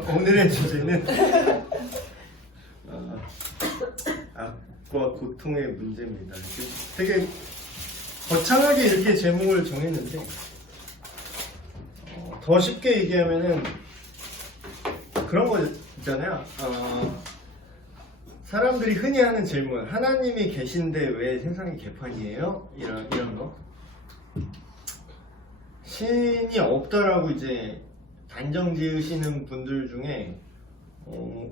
오늘의 주제는 악과 고통의 문제입니다. 되게 거창하게 이렇게 제목을 정했는데 더 쉽게 얘기하면은 그런 거 있잖아요. 사람들이 흔히 하는 질문, 하나님이 계신데 왜 세상이 개판이에요? 이런 거. 신이 없다라고 이제 단정 지으시는 분들 중에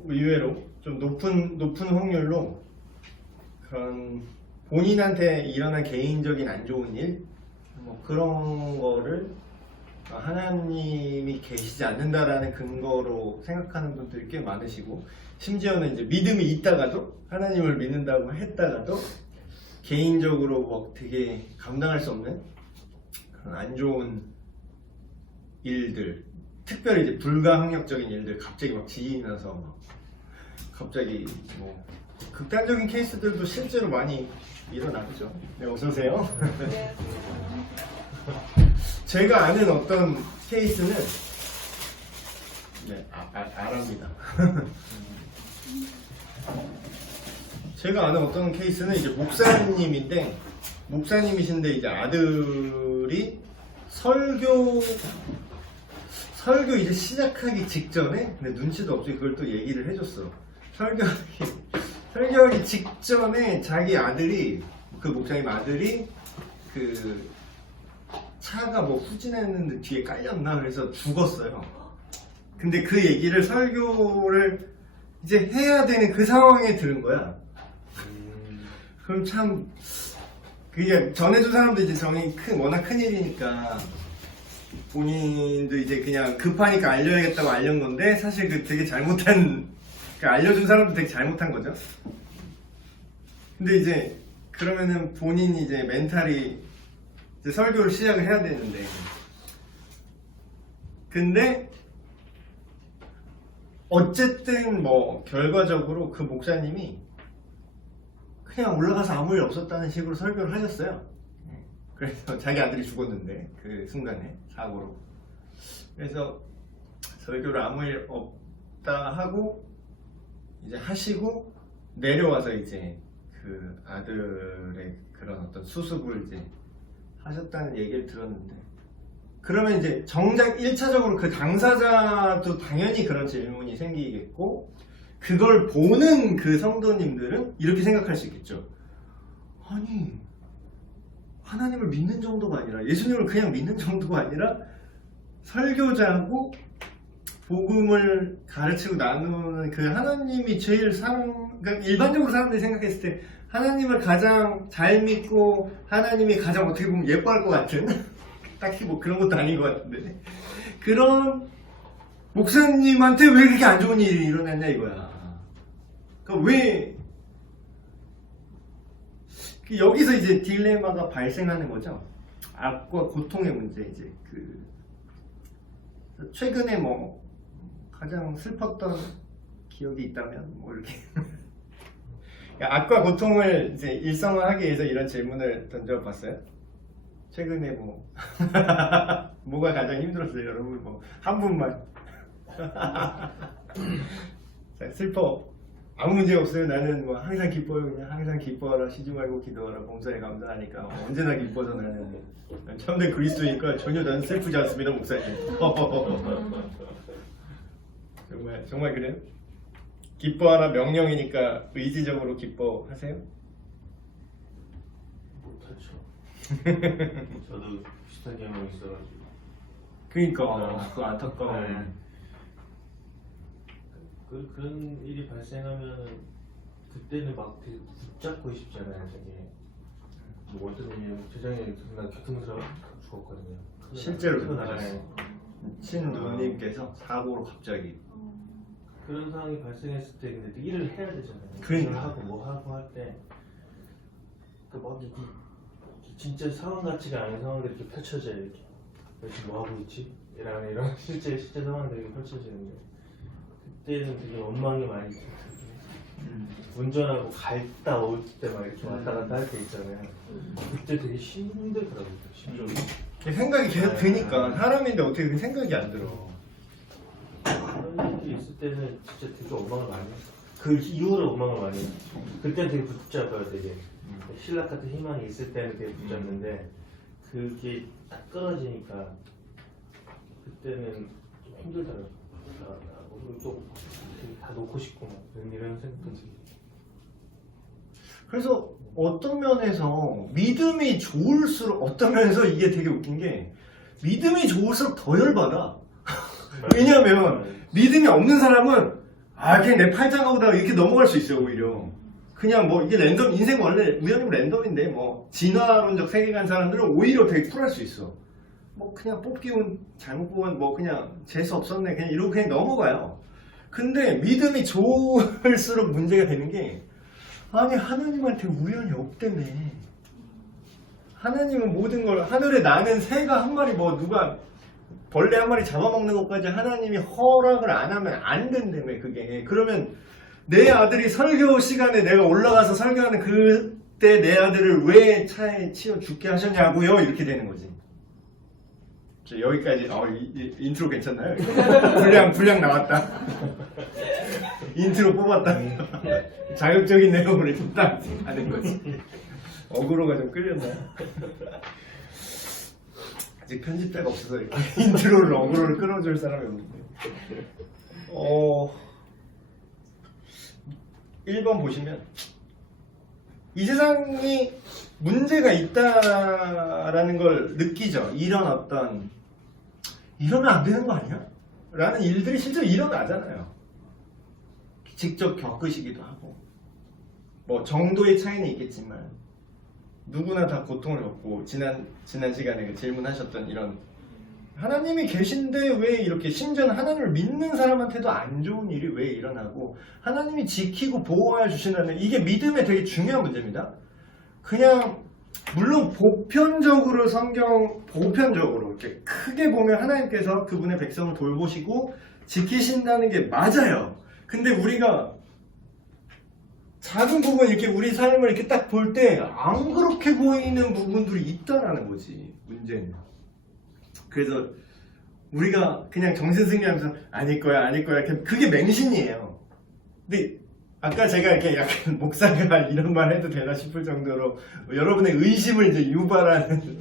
의외로 좀 높은 확률로 그런 본인한테 일어난 개인적인 안 좋은 일, 뭐 그런 거를 하나님이 계시지 않는다라는 근거로 생각하는 분들이 꽤 많으시고, 심지어는 이제 믿음이 있다가도, 하나님을 믿는다고 했다가도 개인적으로 뭐 되게 감당할 수 없는 그런 안 좋은 일들, 특별히 이제 불가항력적인 일들, 갑자기 막 지진이 나서 막 갑자기 뭐 극단적인 케이스들도 실제로 많이 일어나죠. 네, 어서 오세요. 제가 아는 어떤 케이스는 알합니다. 제가 아는 어떤 케이스는 이제 목사님이신데 이제 아들이 설교 이제 시작하기 직전에, 근데 눈치도 없이 그걸 또 얘기를 해줬어. 설교하기 직전에 자기 아들이, 그 목사님 아들이 그 차가 뭐 후진했는데 뒤에 깔렸나 그래서 죽었어요. 근데 그 얘기를 설교를 이제 해야 되는 그 상황에 들은 거야. 그럼 참 그게 전해준 사람도 이제 정이 워낙 큰 일이니까 본인도 이제 그냥 급하니까 알려야겠다고 알린 건데, 사실 그 되게 잘못한, 그 알려준 사람도 되게 잘못한 거죠. 근데 이제 그러면은 본인이 이제 멘탈이 이제 설교를 시작을 해야 되는데, 근데 어쨌든 뭐 결과적으로 그 목사님이 그냥 올라가서 아무 일 없었다는 식으로 설교를 하셨어요. 그래서 자기 아들이 죽었는데 그 순간에 사고로. 그래서 설교를 아무 일 없다 하고 이제 하시고 내려와서 이제 그 아들의 그런 어떤 수습을 이제 하셨다는 얘기를 들었는데, 그러면 이제 정작 1차적으로 그 당사자도 당연히 그런 질문이 생기겠고, 그걸 보는 그 성도님들은 이렇게 생각할 수 있겠죠. 아니, 하나님을 믿는 정도가 아니라, 예수님을 그냥 믿는 정도가 아니라 설교자고 복음을 가르치고 나누는 그 하나님이 제일 그러니까 일반적으로 사람들이 생각했을 때 하나님을 가장 잘 믿고 하나님이 가장 어떻게 보면 예뻐할 것 같은 딱히 뭐 그런 것도 아닌 것 같은데, 그런 목사님한테 왜 그렇게 안 좋은 일이 일어났냐 이거야. 그러니까 왜 여기서 이제 딜레마가 발생하는 거죠. 악과 고통의 문제. 이제 그 최근에 뭐 가장 슬펐던 기억이 있다면 뭐 이렇게 악과 고통을 이제 일상화하기 위해서 이런 질문을 던져봤어요. 최근에 뭐 뭐가 가장 힘들었어요, 여러분? 뭐 한 분만. 자, 슬퍼. 아무 문제 없어요. 나는 뭐 항상 기뻐요. 그냥 항상 기뻐하라, 쉬지 말고 기도하라, 봉사에 감사하니까 언제나 기뻐서 나는 참된 그리스도니까 전혀 나는 슬프지 않습니다, 목사님. 정말 그래요? 기뻐하라 명령이니까 의지적으로 기뻐하세요? 못하죠. 저도 비슷한 경험이 있어가지고. 그러니까 그 안타까운. 네. 그런 일이 발생하면 그때는 막 되게 붙잡고 싶잖아요. 되게 뭐 어떤 일이냐면 재작년에 나 교통사고 죽었거든요. 실제로 나가요. 신누님께서 사고로 갑자기. 그런 상황이 발생했을 때 근데 일을 해야 되잖아요. 그러니까. 일을 하고 뭐 하고 할 때 막 진짜 상황 같지가 않은 상황들이 이렇게 펼쳐져요. 이렇게 지금 뭐 하고 있지? 이런 실제 상황들이 펼쳐지는데, 그때는 되게 원망이 많이 들어요. 운전하고 갔다 올 때 막 이렇게 왔다 갔다 할 때 있잖아요. 그때 되게 힘들더라고요. 심적으로. 생각이 계속 드니까 사람인데 어떻게 그 생각이 안 들어. 그런 신라한테 있을 때는 진짜 되게 원망을 많이 했어. 그 이후로 원망을 많이 했어. 그때는 되게 붙잡아요, 되게. 신라 같은 희망이 있을 때는 되게 붙잡는데 그게 딱 끊어지니까 그때는 좀 힘들더라고. 그리고 또 다 놓고 싶고 막 이런 생각도 들고. 그래서 어떤 면에서 믿음이 좋을수록 어떤 면에서 이게 되게 웃긴 게 믿음이 좋을수록 더 열받아. 왜냐면 믿음이 없는 사람은 그냥 내 팔짱하고다가 이렇게 넘어갈 수 있어요. 오히려 그냥 뭐 이게 랜덤 인생 원래 우연히 랜덤인데 뭐 진화론적 세계관 사람들은 오히려 되게 쿨할 수 있어. 뭐 그냥 뽑기 운 잘못 뽑은 뭐 그냥 재수 없었네 그냥 이러고 그냥 넘어가요. 근데 믿음이 좋을수록 문제가 되는 게 아니 하나님한테 우연이 없다며. 하나님은 모든 걸 하늘에 나는 새가 한 마리 뭐 누가 벌레 한 마리 잡아먹는 것까지 하나님이 허락을 안 하면 안 된다며 그게. 그러면 내 아들이 설교 시간에 내가 올라가서 설교하는 그때 내 아들을 왜 차에 치여 죽게 하셨냐고요 이렇게 되는 거지. 여기까지 인트로 괜찮나요? 분량 나왔다. 인트로 뽑았다. 자극적인 내용을 이렇게 딱 하는 거지. 어그로가 좀 끌렸나요? 아직 편집자가 없어서 이렇게 인트로를 어그로를 끌어줄 사람이 없는데. 1번 보시면 이 세상이 문제가 있다라는 걸 느끼죠. 이런 어떤 이러면 안 되는 거 아니야? 라는 일들이 실제로 일어나잖아요. 직접 겪으시기도 하고 뭐 정도의 차이는 있겠지만 누구나 다 고통을 겪고 지난 시간에 그 질문하셨던 이런 하나님이 계신데 왜 이렇게 심지어는 하나님을 믿는 사람한테도 안 좋은 일이 왜 일어나고 하나님이 지키고 보호해 주시는 이게 믿음의 되게 중요한 문제입니다. 그냥 물론 보편적으로 보편적으로 이렇게 크게 보면 하나님께서 그분의 백성을 돌보시고 지키신다는 게 맞아요. 근데 우리가 작은 부분 이렇게 우리 삶을 이렇게 딱 볼 때 안 그렇게 보이는 부분들이 있다라는 거지 문제는. 그래서 우리가 그냥 정신승리하면서 아닐 거야 그게 맹신이에요. 근데 아까 제가 이렇게 약간 목사가 이런 말 해도 되나 싶을 정도로 여러분의 의심을 이제 유발하는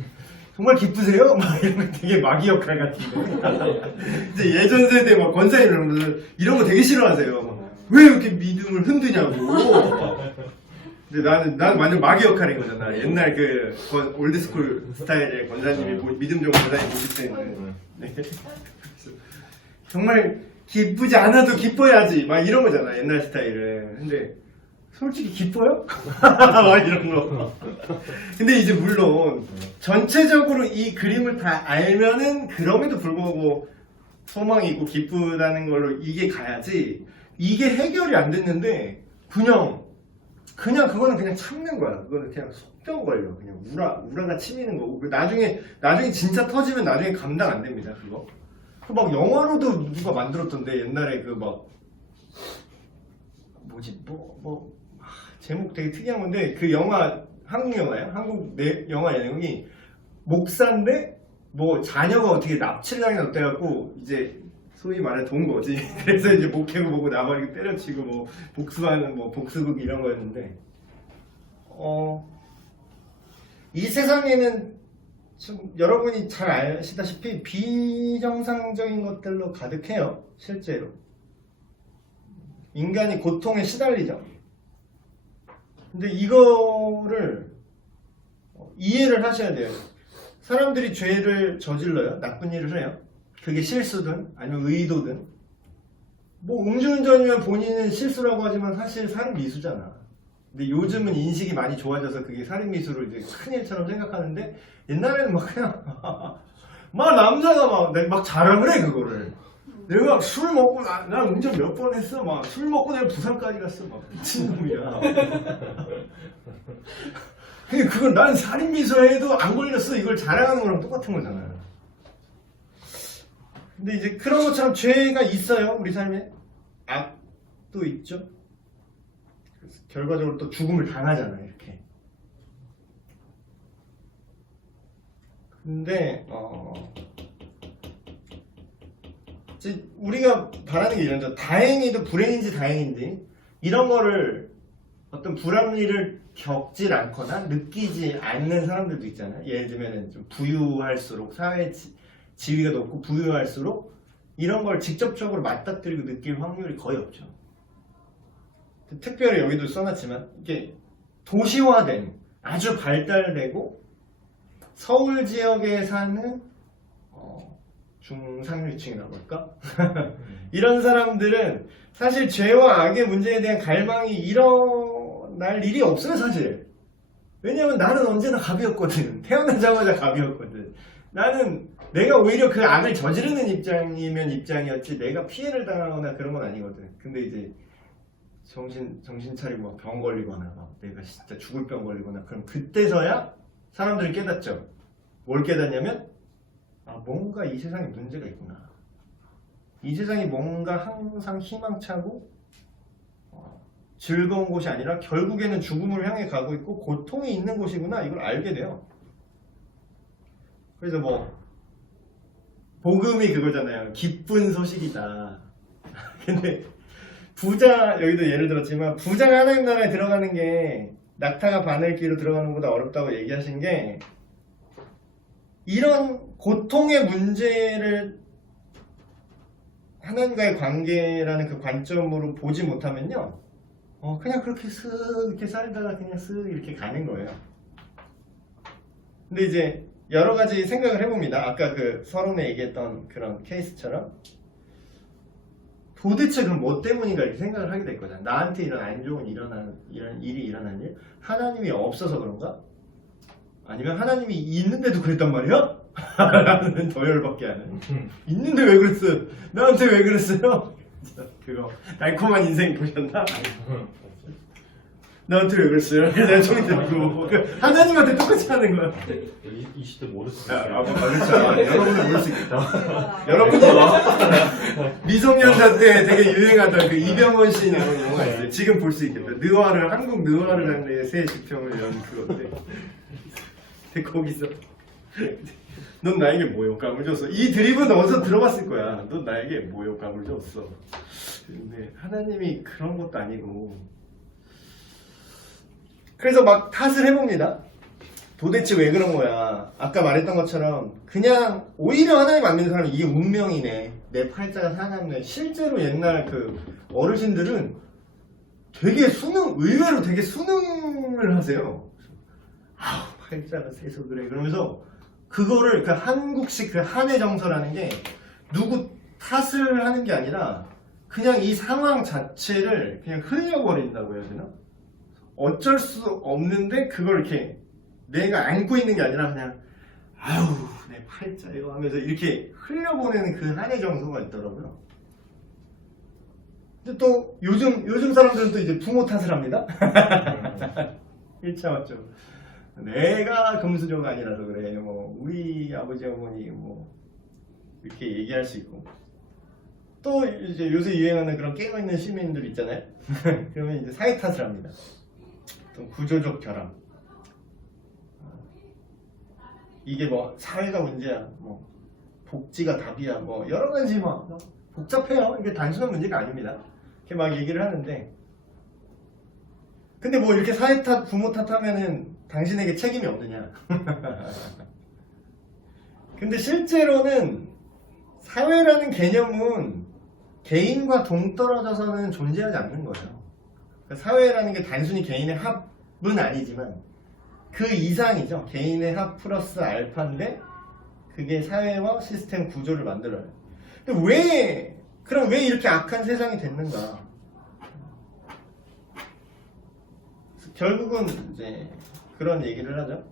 정말 기쁘세요? 막 이런 거 되게 마귀 역할 같은데 이제 예전 세대 막 권사님 이런 거 되게 싫어하세요. 왜 이렇게 믿음을 흔드냐고. 근데 나는 완전 마귀 역할인 거잖아. 옛날 그 올드스쿨 스타일의 권사님이 믿음 좋은 권사님 보실 때는 네. 정말 기쁘지 않아도 기뻐야지 막 이런 거잖아 옛날 스타일은. 근데 솔직히 기뻐요? 막 이런 거. 근데 이제 물론 전체적으로 이 그림을 다 알면은 그럼에도 불구하고 소망이 있고 기쁘다는 걸로 이게 가야지. 이게 해결이 안 됐는데 그냥 그거는 그냥 참는 거야. 그거는 그냥 속병 걸려. 그냥 우라가 치미는 거고. 나중에 진짜 터지면 나중에 감당 안 됩니다. 그거. 막 영화로도 누가 만들었던데 옛날에 제목 되게 특이한 건데 그 영화 한국 영화예요. 한국 영화 내용이 목사인데 뭐 자녀가 어떻게 납치를 당해서 어때갖고 이제 소위 말해 돈 거지. 그래서 이제 목회고 보고 나발이고 때려치고 뭐 복수하는 뭐 복수극 이런 거였는데 이 세상에는 좀 여러분이 잘 아시다시피 비정상적인 것들로 가득해요. 실제로 인간이 고통에 시달리죠. 근데 이거를 이해를 하셔야 돼요. 사람들이 죄를 저질러요. 나쁜 일을 해요. 그게 실수든 아니면 의도든 뭐 음주운전이면 본인은 실수라고 하지만 사실 살인미수잖아. 근데 요즘은 인식이 많이 좋아져서 그게 살인미수를 이제 큰 일처럼 생각하는데 옛날에는 막 그냥 막 남자가 막 자랑을 해 그거를. 내가 술 먹고 나 운전 몇 번 했어. 막 술 먹고 내가 부산까지 갔어. 막 미친놈이야. 근데 그걸 난 살인미수해도 안 걸렸어. 이걸 자랑하는 거랑 똑같은 거잖아요. 근데 이제 그런 것처럼 죄가 있어요. 우리 삶에 악도 있죠. 그래서 결과적으로 또 죽음을 당하잖아요. 이렇게. 근데 이제 우리가 바라는 게 이런 거 다행히도 불행인지 다행인지 이런 거를 어떤 불합리를 겪질 않거나 느끼지 않는 사람들도 있잖아요. 예를 들면 좀 부유할수록 사회 지위가 높고 부유할수록 이런 걸 직접적으로 맞닥뜨리고 느낄 확률이 거의 없죠. 특별히 여기도 써놨지만 이게 도시화된 아주 발달되고 서울 지역에 사는 중상류층이라고 할까? 이런 사람들은 사실 죄와 악의 문제에 대한 갈망이 일어날 일이 없어요, 사실. 왜냐면 나는 언제나 갑이었거든. 태어나자마자 갑이었거든. 나는 내가 오히려 그 악을 저지르는 입장이면 입장이었지 내가 피해를 당하거나 그런 건 아니거든. 근데 이제 정신 차리고 막 병 걸리거나 막 내가 진짜 죽을 병 걸리거나 그럼 그때서야 사람들이 깨닫죠. 뭘 깨닫냐면 뭔가 이 세상에 문제가 있구나. 이 세상이 뭔가 항상 희망차고 즐거운 곳이 아니라 결국에는 죽음을 향해 가고 있고 고통이 있는 곳이구나. 이걸 알게 돼요. 그래서 뭐 복음이 그거잖아요. 기쁜 소식이다. 근데 부자, 여기도 예를 들었지만 부자가 하나님 나라에 들어가는 게 낙타가 바늘기로 들어가는 것보다 어렵다고 얘기하신 게 이런 고통의 문제를 하나님과의 관계라는 그 관점으로 보지 못하면요 그냥 그렇게 쓱 이렇게 살다가 그냥 쓱 이렇게 가는 거예요. 근데 이제 여러 가지 생각을 해봅니다. 아까 그 서론에 얘기했던 그런 케이스처럼 도대체 그럼 뭐 때문인가 이렇게 생각을 하게 될 거잖아. 나한테 이런 안 좋은 이런 일이 일어난 일? 하나님이 없어서 그런가? 아니면 하나님이 있는데도 그랬단 말이야? 라는 더 열받게 하는. 있는데 왜 그랬어요? 나한테 왜 그랬어요? 그거 달콤한 인생 보셨나? 나한테 왜 그랬어요? 내가 총이 들고 하나님한테 똑같이 하는 거야. 20대 모를 수 있어요. 그렇죠. 여러분은 모를 수 있겠다. 여러분이 미성년자 때 되게 유행하던 그 이병헌 씨 나오는 영화 있어요. 지금 볼 수 있겠다. 느와르, 한국 느와르 장르의 새 지평을 연 그건데. 거기서 넌 나에게 뭐 효과를 줬어? 이 드립은 어디서 들어봤을 거야. 넌 나에게 뭐 효과를 줬어? 근데 하나님이 그런 것도 아니고 그래서 막 탓을 해봅니다. 도대체 왜 그런 거야? 아까 말했던 것처럼 그냥 오히려 하나님 안 믿는 사람은 이게 운명이네. 내 팔자가 사납네. 실제로 옛날 그 어르신들은 되게 의외로 되게 수능을 하세요. 팔자가 세서 그래. 그러면서 그거를 그 한국식 그 한의 정서라는 게 누구 탓을 하는 게 아니라 그냥 이 상황 자체를 그냥 흘려버린다고 해야 되나? 어쩔 수 없는데 그걸 이렇게 내가 안고 있는 게 아니라 그냥 아유 내 팔자요 하면서 이렇게 흘려보내는 그 한의 정서가 있더라고요. 근데 또 요즘 사람들은 또 이제 부모 탓을 합니다. 1차 맞죠. 내가 금수저가 아니라서 그래. 뭐 우리 아버지 어머니 뭐 이렇게 얘기할 수 있고 또 이제 요새 유행하는 그런 깨어있는 시민들 있잖아요. 그러면 이제 사회 탓을 합니다. 또 구조적 결함. 이게 뭐 사회가 문제야. 뭐 복지가 답이야. 뭐 여러 가지 뭐 복잡해요. 이게 단순한 문제가 아닙니다. 이렇게 막 얘기를 하는데 근데 뭐 이렇게 사회 탓, 부모 탓하면은 당신에게 책임이 없느냐. 근데 실제로는 사회라는 개념은 개인과 동떨어져서는 존재하지 않는 거예요. 그러니까 사회라는 게 단순히 개인의 합은 아니지만 그 이상이죠. 개인의 합 플러스 알파인데 그게 사회와 시스템 구조를 만들어요. 근데 그럼 왜 이렇게 악한 세상이 됐는가? 결국은 이제 그런 얘기를 하죠.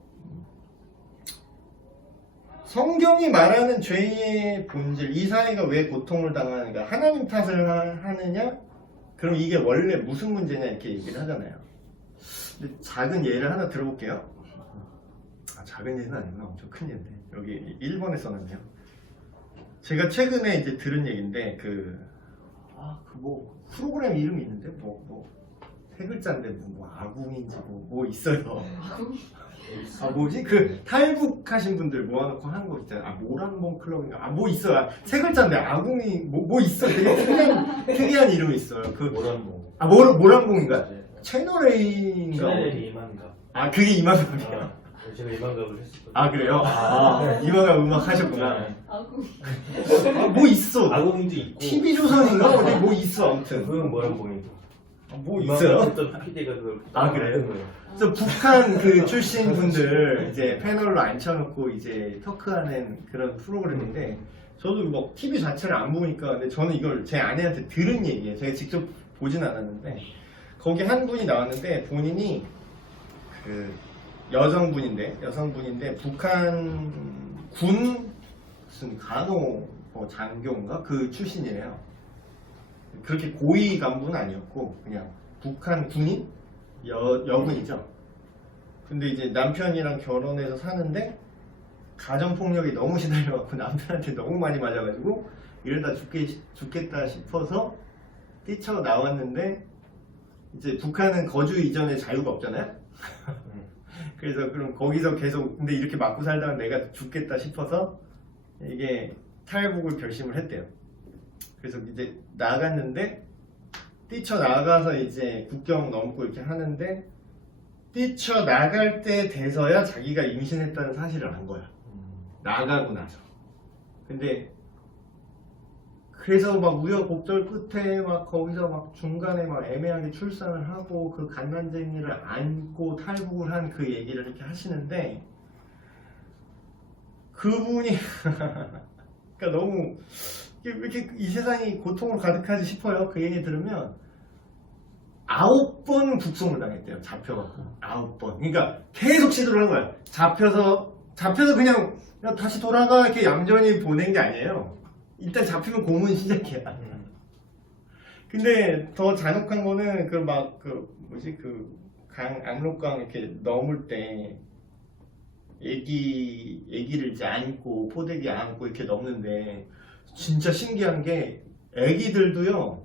성경이 말하는 죄의 본질, 이 사회가 왜 고통을 당하는가? 하나님 탓을 하느냐? 그럼 이게 원래 무슨 문제냐? 이렇게 얘기를 하잖아요. 근데 작은 예를 하나 들어볼게요. 작은 예는 아니구나. 엄청 큰 예인데. 여기 1번에 써놨네요. 제가 최근에 이제 들은 얘기인데, 뭐 프로그램 이름이 있는데, 세 글자인데 뭐 아궁인지 뭐 있어요. 아궁이. 아 뭐지? 그 탈북하신 분들 모아놓고 하는 거 있잖아요. 아 모란봉 클럽인가? 아 뭐 있어요. 세 글자인데 아궁이 뭐 있어. 되게 특이한 이름이 있어요. 그 모란봉. 아 모란봉인가? 네. 채널 A인가? 채널이 이만갑. 아 그게 이만갑이야. 아, 제가 이만갑을 했었거든요. 아 그래요? 네. 이만갑 음악 하셨구나. 네. 아궁이. 아, 뭐 있어? 아궁이도 있고. TV 조선인가? 어디 뭐 있어 아무튼. 그건 모란봉이고. 아, 뭐 있어요? 했던 PD가 그걸 아, 그래요? 만든 거예요. 그래서 북한 그 출신 분들 이제 패널로 앉혀놓고 이제 터크하는 그런 프로그램인데 저도 뭐 TV 자체를 안 보니까 근데 저는 이걸 제 아내한테 들은 얘기예요. 제가 직접 보진 않았는데 거기 한 분이 나왔는데 본인이 그 여성분인데 북한 군 무슨 간호 뭐 장교인가 그 출신이래요. 그렇게 고위 간부는 아니었고 그냥 북한 군인 여군이죠. 근데 이제 남편이랑 결혼해서 사는데 가정폭력이 너무 시달려갖고 남편한테 너무 많이 맞아가지고 이러다 죽겠다 싶어서 뛰쳐나왔는데 이제 북한은 거주 이전에 자유가 없잖아요. 그래서 그럼 거기서 계속 근데 이렇게 맞고 살다가 내가 죽겠다 싶어서 이게 탈북을 결심을 했대요. 그래서 이제 나갔는데 뛰쳐나가서 이제 국경 넘고 이렇게 하는데 뛰쳐나갈 때 돼서야 자기가 임신했다는 사실을 안 거야. 나가고 나서. 근데 그래서 막 우여곡절 끝에 막 거기서 막 중간에 막 애매하게 출산을 하고 그 갓난쟁이를 안고 탈북을 한 그 얘기를 이렇게 하시는데 그분이 그러니까 너무 왜 이렇게 이 세상이 고통으로 가득하지 싶어요. 그 얘기 들으면 9번 북송을 당했대요. 잡혀갖고 9번. 그러니까 계속 시도를 한 거야. 잡혀서 그냥 다시 돌아가 이렇게 얌전히 보낸 게 아니에요. 일단 잡히면 고문 시작이야. 근데 더 잔혹한 거는 압록강 이렇게 넘을 때 애기를 이제 안고 포대기 안고 이렇게 넘는데 진짜 신기한 게 애기들도요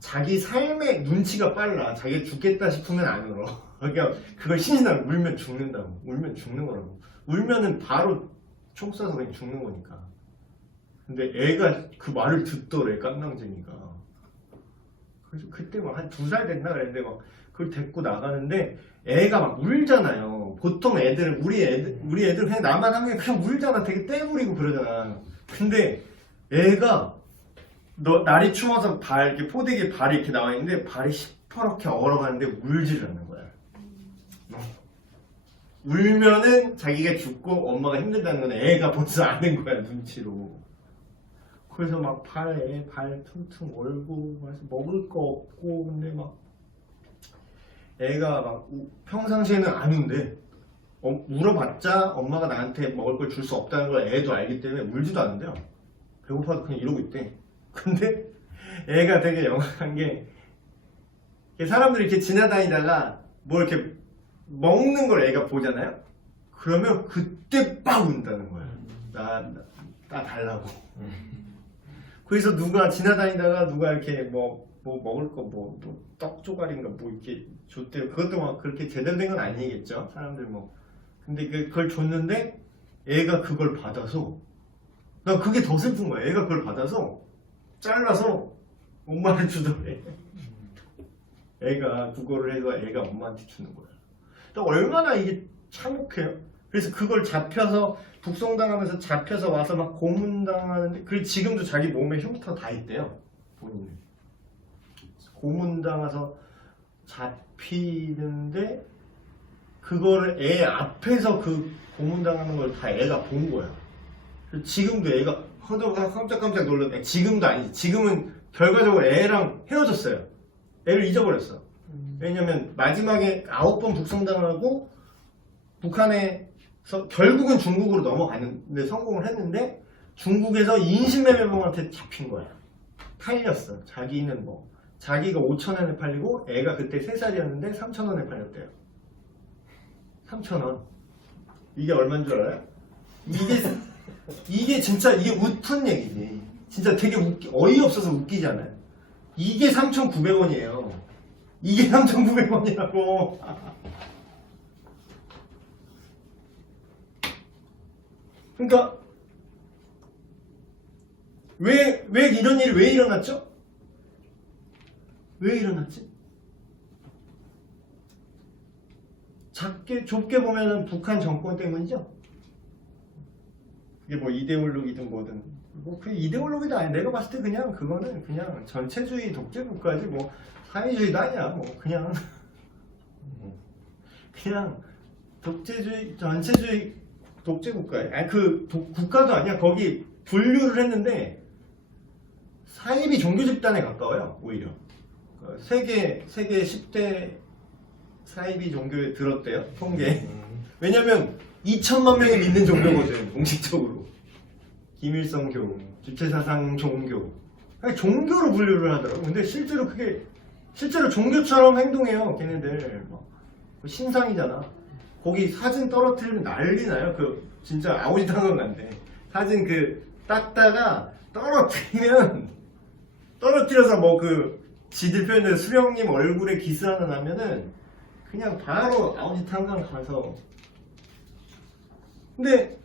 자기 삶의 눈치가 빨라. 자기가 죽겠다 싶으면 안 울어. 그러니까 그걸 신신하고 울면 죽는다고. 울면 죽는 거라고. 울면은 바로 총 쏴서 그냥 죽는 거니까. 근데 애가 그 말을 듣더래, 깜낭쟁이가. 그래서 그때 막 한 2살 됐나 그랬는데 막 그걸 데리고 나가는데 애가 막 울잖아요. 보통 우리 애들 그냥 나만 하면 그냥 울잖아. 되게 떼부리고 그러잖아. 근데 애가 날이 추워서 이렇게 포대기에 발이 이렇게 나와 있는데 발이 시퍼렇게 얼어가는데 울지를 않는 거야. 울면은 자기가 죽고 엄마가 힘들다는 건 애가 벌써 아는 거야, 눈치로. 그래서 막 발 퉁퉁 얼고 그래서 먹을 거 없고 근데 막 애가 막 평상시에는 안 운대. 울어봤자 엄마가 나한테 먹을 걸 줄 수 없다는 걸 애도 알기 때문에 울지도 않는데요. 배고파도 그냥 이러고 있대. 근데 애가 되게 영악한 게 사람들이 이렇게 지나다니다가 뭐 이렇게 먹는 걸 애가 보잖아요. 그러면 그때 빡 운다는 거야. 나 달라고. 그래서 누가 지나다니다가 누가 이렇게 뭐 먹을 거 떡 조각인가 뭐 이렇게 줬대요. 그것도 막 그렇게 제대로 된 건 아니겠죠. 사람들 뭐. 근데 그걸 줬는데 애가 그걸 받아서 나 그게 더 슬픈 거야. 애가 그걸 받아서 잘라서 엄마한테 주더래. 애가 국어를 해서 애가 엄마한테 주는 거야. 또 얼마나 이게 참혹해요. 그래서 그걸 잡혀서 북송당하면서 잡혀서 와서 막 고문당하는데 그리고 지금도 자기 몸에 흉터 다 있대요. 본인은. 고문당해서 잡히는데 그거를 애 앞에서 그 고문당하는 걸 다 애가 본 거야. 지금도 애가 깜짝깜짝 놀랐네. 지금도 아니지. 지금은 결과적으로 애랑 헤어졌어요. 애를 잊어버렸어. 왜냐면 마지막에 9번 북송당하고 북한에서 결국은 중국으로 넘어가는데 성공을 했는데 중국에서 인신매매범한테 잡힌 거야. 팔렸어. 자기가 5,000원에 팔리고 애가 그때 3살이었는데 3,000원에 팔렸대요. 3,000원. 이게 얼마인 줄 알아요? 이게 진짜 이게 웃픈 얘기지. 진짜 되게 어이없어서 웃기잖아요. 이게 3,900원이에요. 이게 3,900원이라고. 그러니까 왜 이런 일이 왜 일어났죠? 왜 일어났지? 좁게 보면은 북한 정권 때문이죠. 그게 뭐 이데올로기든 뭐든 뭐 그 이데올로기도 아니야. 내가 봤을 때 그냥 그거는 그냥 전체주의 독재 국가지 뭐 사회주의도 아니야. 뭐 그냥 독재주의 전체주의 독재 국가야. 아니 그 국가도 아니야. 거기 분류를 했는데 사입이 종교 집단에 가까워요. 오히려 세계 10대 사입이 종교에 들었대요. 통계. 왜냐면 2천만 명이 믿는 종교거든. 공식적으로 김일성교, 주체사상 종교. 아니, 종교로 분류를 하더라고. 근데 실제로 종교처럼 행동해요. 걔네들 뭐 신상이잖아. 거기 사진 떨어뜨리면 난리 나요. 그 진짜 아우지당한 건데 사진 그 땄다가 떨어뜨려서 뭐 그 지들 표현대로 수령님 얼굴에 기스 하나 나면은 그냥 바로 아우지탄강 가서. 근데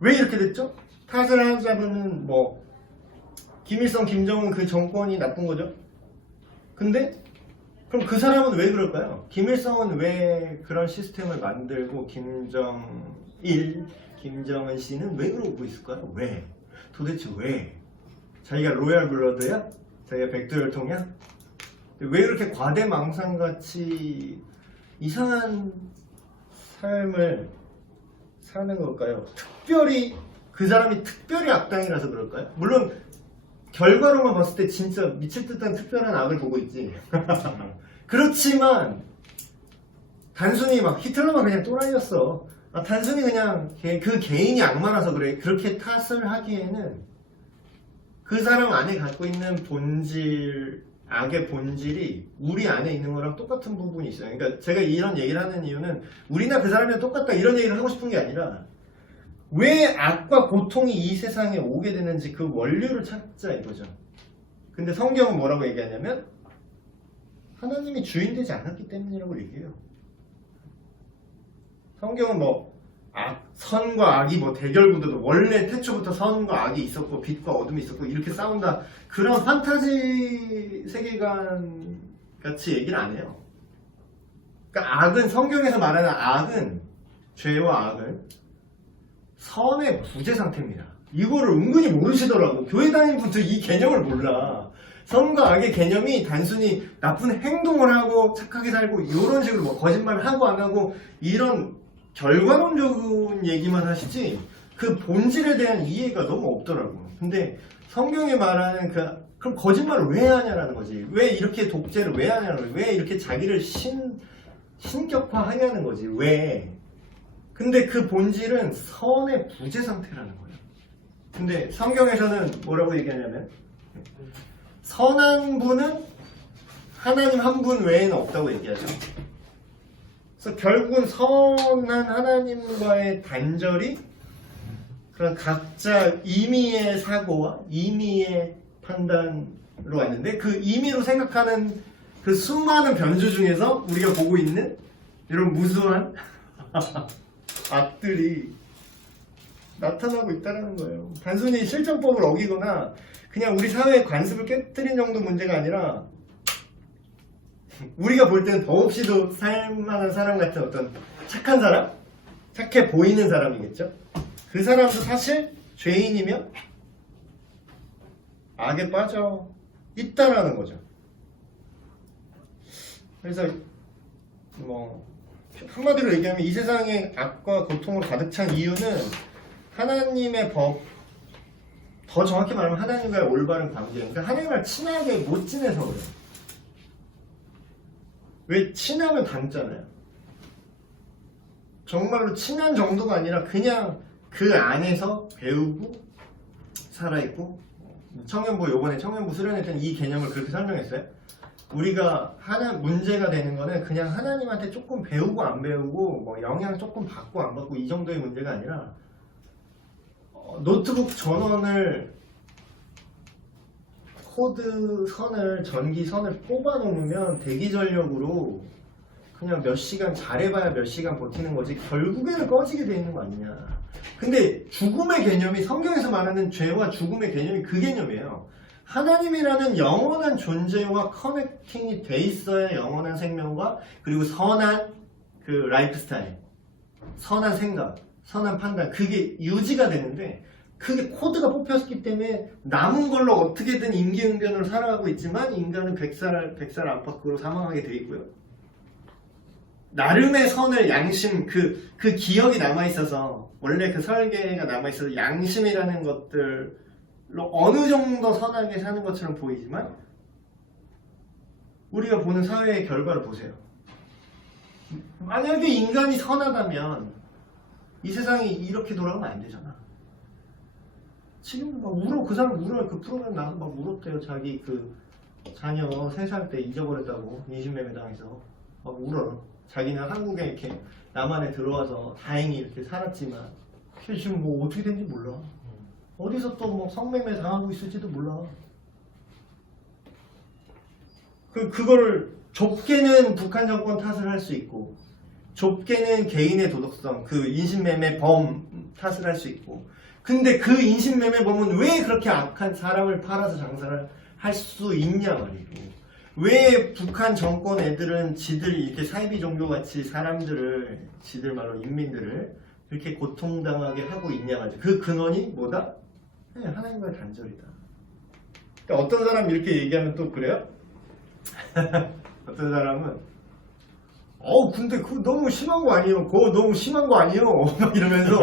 왜 이렇게 됐죠? 탓을 하자면은 뭐 김일성, 김정은 그 정권이 나쁜 거죠. 근데 그럼 그 사람은 왜 그럴까요? 김일성은 왜 그런 시스템을 만들고 김정은 씨는 왜 그러고 있을까요? 왜? 도대체 왜? 자기가 로얄 블러드야? 자기가 백두혈통이야? 왜 그렇게 과대망상같이 이상한 삶을 사는 걸까요? 그 사람이 특별히 악당이라서 그럴까요? 물론 결과로만 봤을 때 진짜 미칠 듯한 특별한 악을 보고 있지. 그렇지만 단순히 막 히틀러만 그냥 또라이였어. 단순히 그냥 그 개인이 악마라서 그래. 그렇게 탓을 하기에는 그 사람 안에 갖고 있는 악의 본질이 우리 안에 있는 거랑 똑같은 부분이 있어요. 그러니까 제가 이런 얘기를 하는 이유는 우리나 그 사람이랑 똑같다 이런 얘기를 하고 싶은 게 아니라 왜 악과 고통이 이 세상에 오게 되는지 그 원료를 찾자 이거죠. 근데 성경은 뭐라고 얘기하냐면 하나님이 주인 되지 않았기 때문이라고 얘기해요. 성경은 뭐 선과 악이 뭐 대결 구도도 원래 태초부터 선과 악이 있었고 빛과 어둠이 있었고 이렇게 싸운다 그런 판타지 세계관 같이 얘기를 안 해요. 그러니까 악은 성경에서 말하는 악은 죄와 악은 선의 부재 상태입니다. 이거를 은근히 모르시더라고. 교회 다니는 분들 이 개념을 몰라. 선과 악의 개념이 단순히 나쁜 행동을 하고 착하게 살고 이런 식으로 뭐 거짓말을 하고 안 하고 이런 결과론적인 얘기만 하시지 그 본질에 대한 이해가 너무 없더라고. 근데 성경이 말하는 그럼 거짓말을 왜 하냐라는 거지. 왜 이렇게 독재를 왜 하냐는 거지. 왜 이렇게 자기를 신격화하냐는 거지. 왜. 근데 그 본질은 선의 부재 상태라는 거예요. 근데 성경에서는 뭐라고 얘기하냐면 선한 분은 하나님 한 분 외에는 없다고 얘기하죠. 그래서 결국은 선한 하나님과의 단절이 그런 각자 임의의 사고와 임의의 판단으로 왔는데 그 임의로 생각하는 그 수많은 변수 중에서 우리가 보고 있는 이런 무수한 악들이 나타나고 있다는 거예요. 단순히 실정법을 어기거나 그냥 우리 사회의 관습을 깨뜨린 정도 문제가 아니라 우리가 볼 때는 더없이도 살만한 사람 같은 어떤 착한 사람? 착해 보이는 사람이겠죠? 그 사람도 사실 죄인이며 악에 빠져 있다라는 거죠. 그래서 뭐 한마디로 얘기하면 이 세상에 악과 고통으로 가득 찬 이유는 하나님의 법, 더 정확히 말하면 하나님과의 올바른 관계, 그러니까 하나님과 친하게 못 지내서 그래요. 왜 친하면 닮잖아요. 정말로 친한 정도가 아니라 그냥 그 안에서 배우고 살아있고. 청년부 요번에 청년부 수련회 이 개념을 그렇게 설명했어요. 우리가 문제가 되는 거는 그냥 하나님한테 조금 배우고 안 배우고 뭐 영향 조금 받고 안 받고 이 정도의 문제가 아니라 노트북 전원을 코드 선을 전기 선을 뽑아 놓으면 대기 전력으로 그냥 몇 시간 잘해봐야 몇 시간 버티는 거지 결국에는 꺼지게 돼 있는 거 아니냐. 근데 죽음의 개념이 성경에서 말하는 죄와 죽음의 개념이 그 개념이에요. 하나님이라는 영원한 존재와 커넥팅이 돼 있어야 영원한 생명과 그리고 선한 그 라이프 스타일, 선한 생각, 선한 판단 그게 유지가 되는데 그게 코드가 뽑혔기 때문에 남은 걸로 어떻게든 임기응변으로 살아가고 있지만 인간은 100살 안팎으로 사망하게 돼 있고요. 나름의 선을 양심 그 기억이 남아있어서 원래 그 설계가 남아있어서 양심이라는 것들로 어느 정도 선하게 사는 것처럼 보이지만 우리가 보는 사회의 결과를 보세요. 만약에 인간이 선하다면 이 세상이 이렇게 돌아가면 안 되잖아. 지금 막 울어 그 사람 울어요. 그 프로그램 나와서 막 울었대요. 자기 그 자녀 3살 때 잊어버렸다고 인신매매 당해서 막 울어요. 자기는 한국에 이렇게 남한에 들어와서 다행히 이렇게 살았지만 지금 뭐 어떻게 된지 몰라. 어디서 또 뭐 성매매 당하고 있을지도 몰라. 그거를 좁게는 북한 정권 탓을 할 수 있고 좁게는 개인의 도덕성, 그 인신매매 범 탓을 할 수 있고 근데 그 인신매매 범은 왜 그렇게 악한 사람을 팔아서 장사를 할 수 있냐 말이고 왜 북한 정권 애들은 지들이 이렇게 사이비 종교같이 사람들을 지들 말로 인민들을 이렇게 고통당하게 하고 있냐 말이죠. 그 근원이 뭐다? 네, 하나님과의 단절이다. 그러니까 어떤 사람 이렇게 얘기하면 또 그래요? 어떤 사람은 근데 그거 너무 심한 거 아니에요? 그거 너무 심한 거 아니에요? 막 이러면서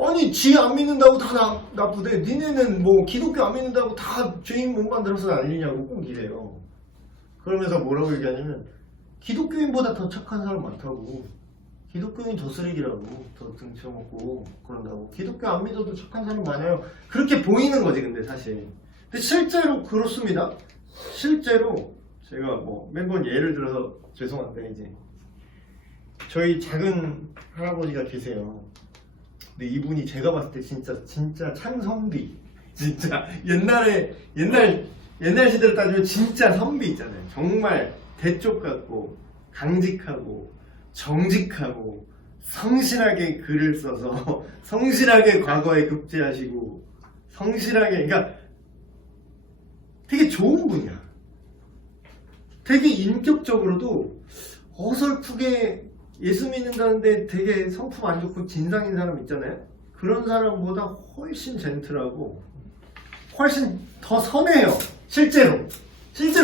아니 지 안 믿는다고 다 나쁘대. 니네는 뭐 기독교 안 믿는다고 다 죄인 못 만들어서 난리냐고 꼭 이래요. 그러면서 뭐라고 얘기하냐면 기독교인보다 더 착한 사람 많다고. 기독교인 더 쓰레기라고. 더 등쳐먹고 그런다고. 기독교 안 믿어도 착한 사람 많아요. 그렇게 보이는 거지 근데 사실. 근데 실제로 그렇습니다. 실제로 제가 뭐 매번 예를 들어서 죄송한데 이제 저희 작은 할아버지가 계세요. 근데 이분이 제가 봤을 때 진짜 찬선비. 진짜 옛날 시대를 따지면 진짜 선비 있잖아요. 정말 대쪽 같고 강직하고 정직하고 성실하게 글을 써서 성실하게 과거에 급제하시고 성실하게 그러니까 되게 좋은 분이야. 되게 인격적으로도 어설프게 예수 믿는다는데 되게 성품 안 좋고 진상인 사람 있잖아요. 그런 사람보다 훨씬 젠틀하고 훨씬 더 선해요. 실제로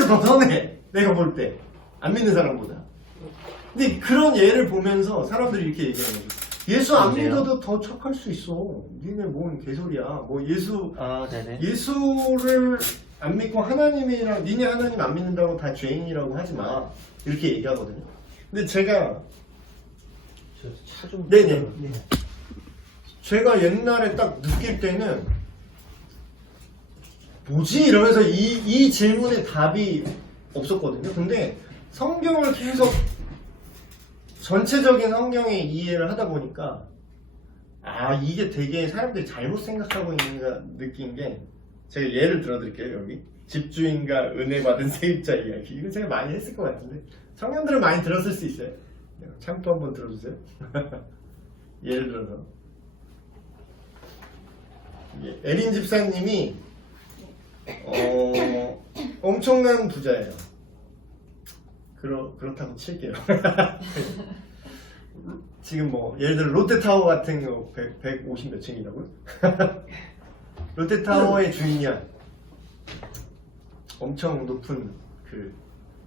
더 선해. 내가 볼 때 안 믿는 사람보다. 근데 그런 예를 보면서 사람들이 이렇게 얘기하는 거죠. 예수 안 믿어도 더 착할 수 있어. 니네 뭔 개소리야. 뭐 예수를 안 믿고 하나님이랑 니네 하나님 안 믿는다고 다 죄인이라고 하지 마. 이렇게 얘기하거든요. 근데 제가 네네. 제가 옛날에 딱 느낄 때는 뭐지? 이러면서 이 질문에 답이 없었거든요. 근데 성경을 계속 전체적인 성경의 이해를 하다 보니까 이게 되게 사람들이 잘못 생각하고 있는가 느낀 게 제가 예를 들어드릴게요. 여기 집주인과 은혜 받은 세입자 이야기. 이거 제가 많이 했을 것 같은데 청년들은 많이 들었을 수 있어요. 참고 한번 들어주세요. 예를 들어서 에린 집사님이 엄청난 부자예요. 그렇다고 칠게요. 지금 뭐 예를 들어 롯데타워 같은 거 150 몇 층이라고요? 롯데타워의 주인이야. 엄청 높은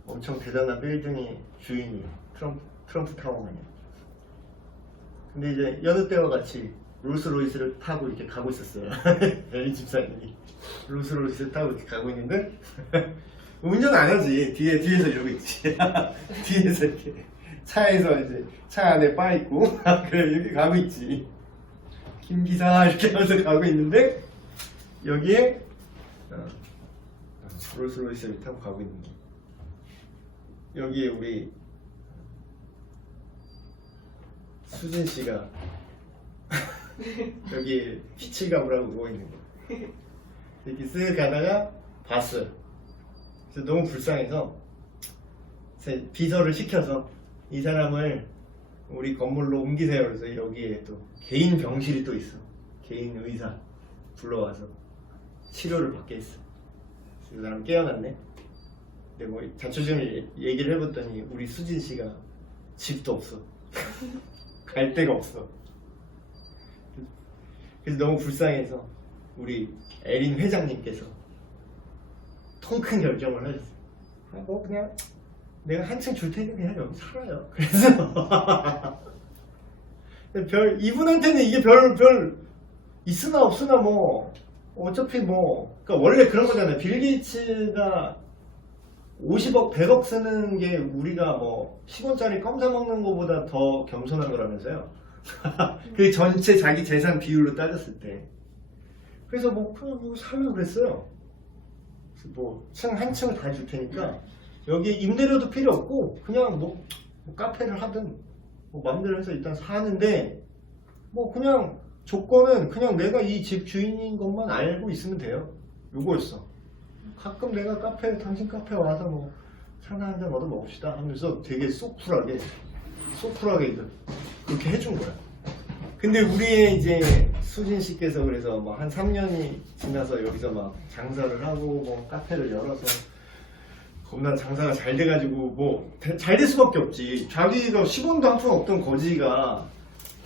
엄청 대단한 빌딩의 주인이에요. 트럼프 타워만이야. 근데 이제 여느 때와 같이 롤스로이스를 타고 이렇게 가고 있었어요. 에린 집사님이 롤스로이스를 타고 이렇게 가고 있는데 운전 안 하지. 뒤에서 이러고 있지. 뒤에서 이렇게 차에서 이제 차 안에 빠 있고 그래 이렇게 가고 있지. 김 기사 이렇게 하면서 가고 있는데 여기에 롤스로이스를 타고 가고 있는 거. 여기에 우리 수진 씨가 여기 피칠감을 하고 누워 있는 거. 이렇게 쓱 가다가 봤어요. 그래서 너무 불쌍해서 비서를 시켜서 이 사람을 우리 건물로 옮기세요. 그래서 여기에 또 개인 병실이 또 있어. 개인 의사 불러와서 치료를 받게 했어. 그 사람 깨어났네. 근데 뭐 자초지종을 얘기를 해봤더니 우리 수진 씨가 집도 없어. 갈 데가 없어. 그래서 너무 불쌍해서 우리 에린 회장님께서 통 큰 결정을 하셨어요. 뭐 그냥 내가 한층 줄 테니까 그냥 여기 살아요. 그래서 이분한테는 이게 별 있으나 없으나 뭐 어차피 뭐 그러니까 원래 그런 거잖아요. 빌 게이츠가 50억, 100억 쓰는 게 우리가 뭐 10원짜리 껌 사 먹는 것보다 더 겸손한 거라면서요. 그 전체 자기 재산 비율로 따졌을 때. 그래서 뭐 그냥 뭐 살려고 그랬어요. 그래서 뭐 한 층을 다 줄 테니까 여기 임대료도 필요 없고 그냥 뭐 카페를 하든 뭐 마음대로 해서 일단 사는데 뭐 그냥 조건은 그냥 내가 이 집 주인인 것만 알고 있으면 돼요. 요거였어. 가끔 내가 당신 카페 와서 뭐 사나 한잔 얻어 먹읍시다 하면서 되게 소쿨하게 그렇게 해준 거야. 근데 우리의 이제 수진 씨께서 그래서 뭐 한 3년이 지나서 여기서 막 장사를 하고 뭐 카페를 열어서 겁나 장사가 잘 돼가지고 뭐 잘 될 수밖에 없지. 자기가 10원도 한 푼 없던 거지가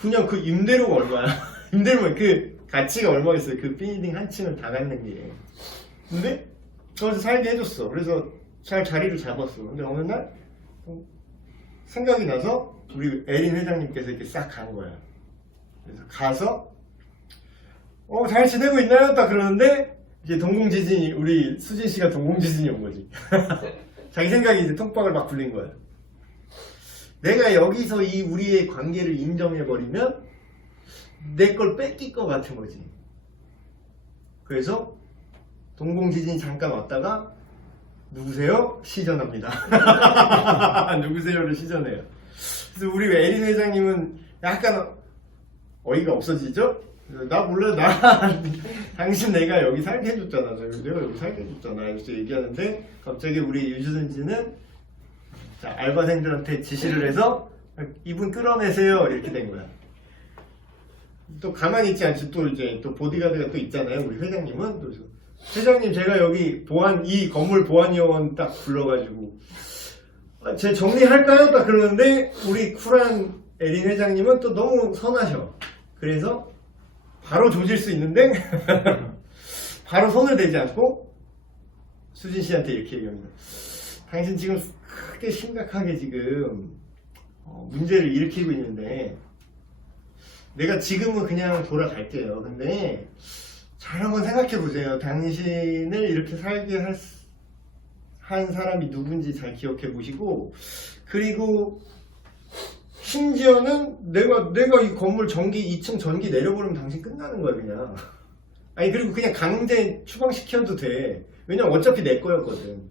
그냥 그 임대료가 얼마야? 임대료 그 가치가 얼마였어요? 그 빌딩 한 층을 다 갖는 게. 근데 거기서 살게 해줬어. 그래서 잘 자리를 잡았어. 근데 어느 날 생각이 나서 우리 에린 회장님께서 이렇게 싹 간 거야. 그래서 가서 잘 지내고 있나요? 딱 그러는데 이제 동공지진이 우리 수진 씨가 동공지진이 온 거지. 자기 생각이 이제 통박을 막 불린 거야. 내가 여기서 이 우리의 관계를 인정해 버리면 내 걸 뺏길 것 같은 거지. 그래서 동공지진이 잠깐 왔다가 누구세요? 시전합니다. 누구세요를 시전해요. 그래서 우리 에린 회장님은 약간 어이가 없어지죠? 나 몰라, 당신 내가 여기 살게 해줬잖아. 내가 여기 살게 해줬잖아. 이렇게 얘기하는데 갑자기 우리 유주선 씨는 알바생들한테 지시를 해서 이분 끌어내세요. 이렇게 된 거야. 또 가만히 있지 않지. 또 이제 또 보디가드가 또 있잖아요. 우리 회장님은. 그래서 회장님 제가 여기 이 건물 보안요원 딱 불러가지고 제 정리할까요? 딱 그러는데 우리 쿨한 에린 회장님은 또 너무 선하셔. 그래서 바로 조질 수 있는데 바로 손을 대지 않고 수진 씨한테 이렇게 얘기합니다. 당신 지금 크게 심각하게 지금 문제를 일으키고 있는데 내가 지금은 그냥 돌아갈게요. 근데 잘 한번 생각해 보세요. 당신을 이렇게 살게 한 사람이 누군지 잘 기억해 보시고, 그리고 심지어는 내가 이 건물 2층 전기 내려버리면 당신 끝나는 거야 그냥. 아니 그리고 그냥 강제 추방시켜도 돼. 왜냐면 어차피 내 거였거든.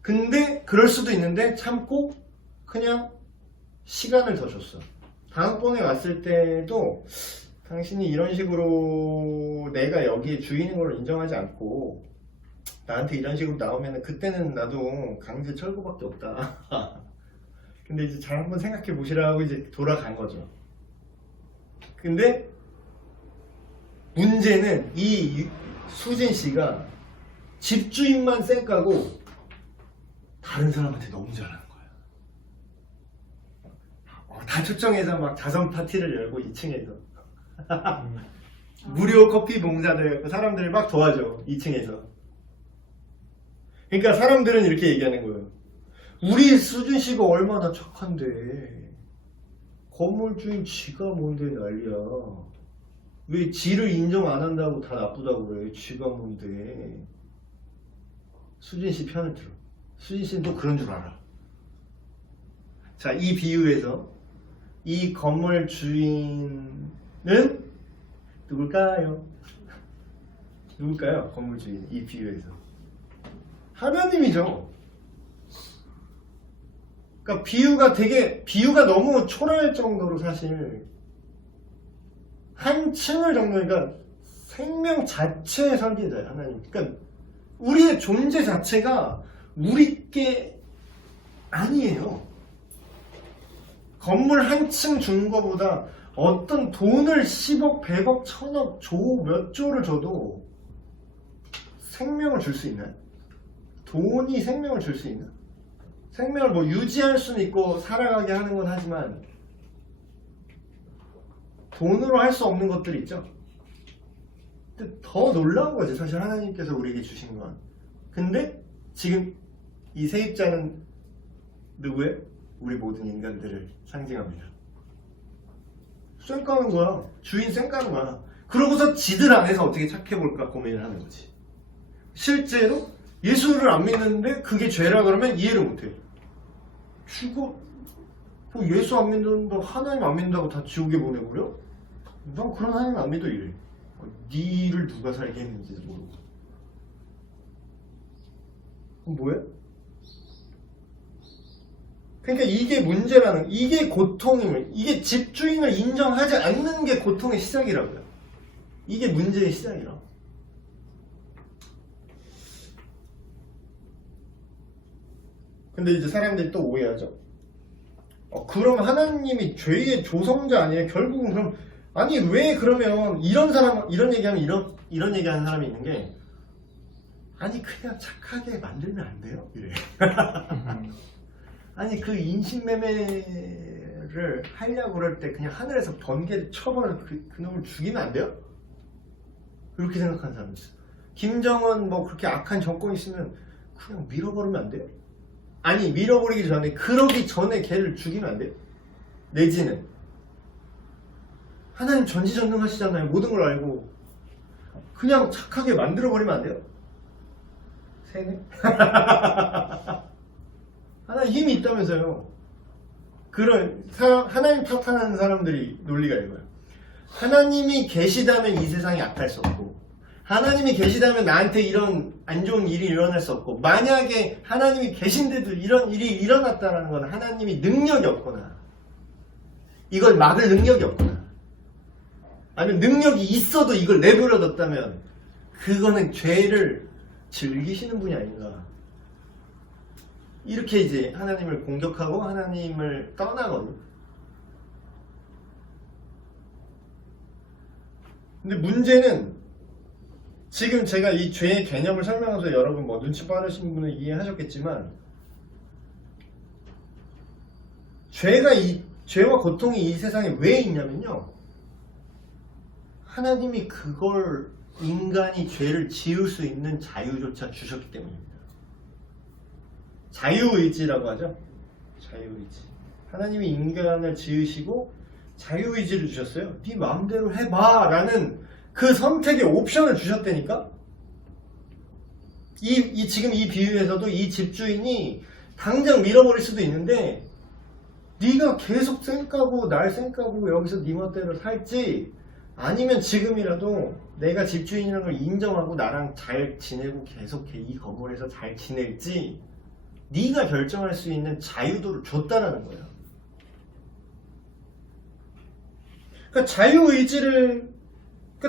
근데 그럴 수도 있는데 참고 그냥 시간을 더 줬어. 다음번에 왔을 때도 당신이 이런 식으로 내가 여기에 주인인 걸 인정하지 않고 나한테 이런 식으로 나오면 그때는 나도 강제 철거밖에 없다. 근데 이제 잘 한번 생각해 보시라고 이제 돌아간 거죠. 근데 문제는 이 수진 씨가 집주인만 쌩까고 다른 사람한테 너무 잘하는 거야. 다 초청해서 막 자선 파티를 열고 2층에서 무료 커피 봉사들 사람들을 막 도와줘 2층에서. 그러니까 사람들은 이렇게 얘기하는 거예요. 우리 수진 씨가 얼마나 착한데 건물주인 지가 뭔데 난리야. 왜 지를 인정 안 한다고 다 나쁘다고 그래. 지가 뭔데. 수진 씨 편을 들어. 수진 씨는 또 그런 줄 알아. 자, 이 비유에서 이 건물 주인은 누굴까요? 누굴까요? 건물 주인 이 비유에서 하나님이죠. 그러니까 비유가 너무 초라할 정도로 사실 한 층을 정도, 그러니까 생명 자체의 설계자예요, 하나님. 그러니까 우리의 존재 자체가 우리 게 아니에요. 건물 한 층 준 거보다 어떤 돈을 10억, 100억, 1000억, 몇 조를 줘도 생명을 줄 수 있나요? 돈이 생명을 줄 수 있나? 생명을 뭐 유지할 수는 있고 살아가게 하는 건 하지만 돈으로 할 수 없는 것들이 있죠. 근데 더 놀라운 거지, 사실 하나님께서 우리에게 주신 건. 근데 지금 이 세입자는 누구예요? 우리 모든 인간들을 상징합니다. 쌩 까는 거야. 주인 쌩 까는 거야. 그러고서 지들 안에서 어떻게 착해볼까 고민을 하는 거지. 실제로 예수를 안 믿는데 그게 죄라 그러면 이해를 못해. 죽어. 뭐 예수 안 믿는다고 하나님 안 믿는다고 다 지옥에 보내버려? 난 그런 하나님 안 믿어 이래. 니를 누가 살게 했는지도 모르고. 그럼 뭐야? 그러니까 이게 문제라는, 이게 고통임을, 이게 집주인을 인정하지 않는 게 고통의 시작이라고요. 이게 문제의 시작이라고. 근데 이제 사람들이 또 오해하죠. 그럼 하나님이 죄의 조성자 아니에요? 결국은 그럼, 아니 왜 그러면 이런 사람, 이런 얘기하면 이런 얘기하는 사람이 있는 게, 아니 그냥 착하게 만들면 안 돼요? 이래. 아니 그 인신매매를 하려고 그럴 때 그냥 하늘에서 번개를 쳐버려 그놈을 죽이면 안 돼요? 그렇게 생각하는 사람이 있어. 김정은 뭐 그렇게 악한 정권이 있으면 그냥 밀어버리면 안 돼요? 아니 밀어버리기 전에, 그러기 전에 걔를 죽이면 안 돼요? 내지는 하나님 전지전능하시잖아요. 모든 걸 알고 그냥 착하게 만들어버리면 안 돼요? 세네? 하나님 힘이 있다면서요. 그런 하나님 탓하는 사람들이 논리가 이거예요. 하나님이 계시다면 이 세상이 악할 수 없고, 하나님이 계시다면 나한테 이런 안 좋은 일이 일어날 수 없고, 만약에 하나님이 계신데도 이런 일이 일어났다는 건 하나님이 능력이 없거나 이걸 막을 능력이 없거나, 아니면 능력이 있어도 이걸 내버려뒀다면 그거는 죄를 즐기시는 분이 아닌가. 이렇게 이제 하나님을 공격하고 하나님을 떠나거든. 근데 문제는, 지금 제가 이 죄의 개념을 설명해서 여러분 뭐 눈치 빠르신 분은 이해하셨겠지만, 죄와 고통이 이 세상에 왜 있냐면요, 하나님이 그걸, 인간이 죄를 지을 수 있는 자유조차 주셨기 때문입니다. 자유의지라고 하죠. 자유의지. 하나님이 인간을 지으시고 자유의지를 주셨어요. 네 마음대로 해봐 라는 그 선택의 옵션을 주셨다니까. 지금 이 비유에서도 이 집주인이 당장 밀어버릴 수도 있는데, 네가 계속 쌩까고 날 쌩까고 여기서 네 멋대로 살지, 아니면 지금이라도 내가 집주인이라는 걸 인정하고 나랑 잘 지내고 계속 이 건물에서 잘 지낼지 네가 결정할 수 있는 자유도를 줬다라는 거예요. 그러니까 자유의지를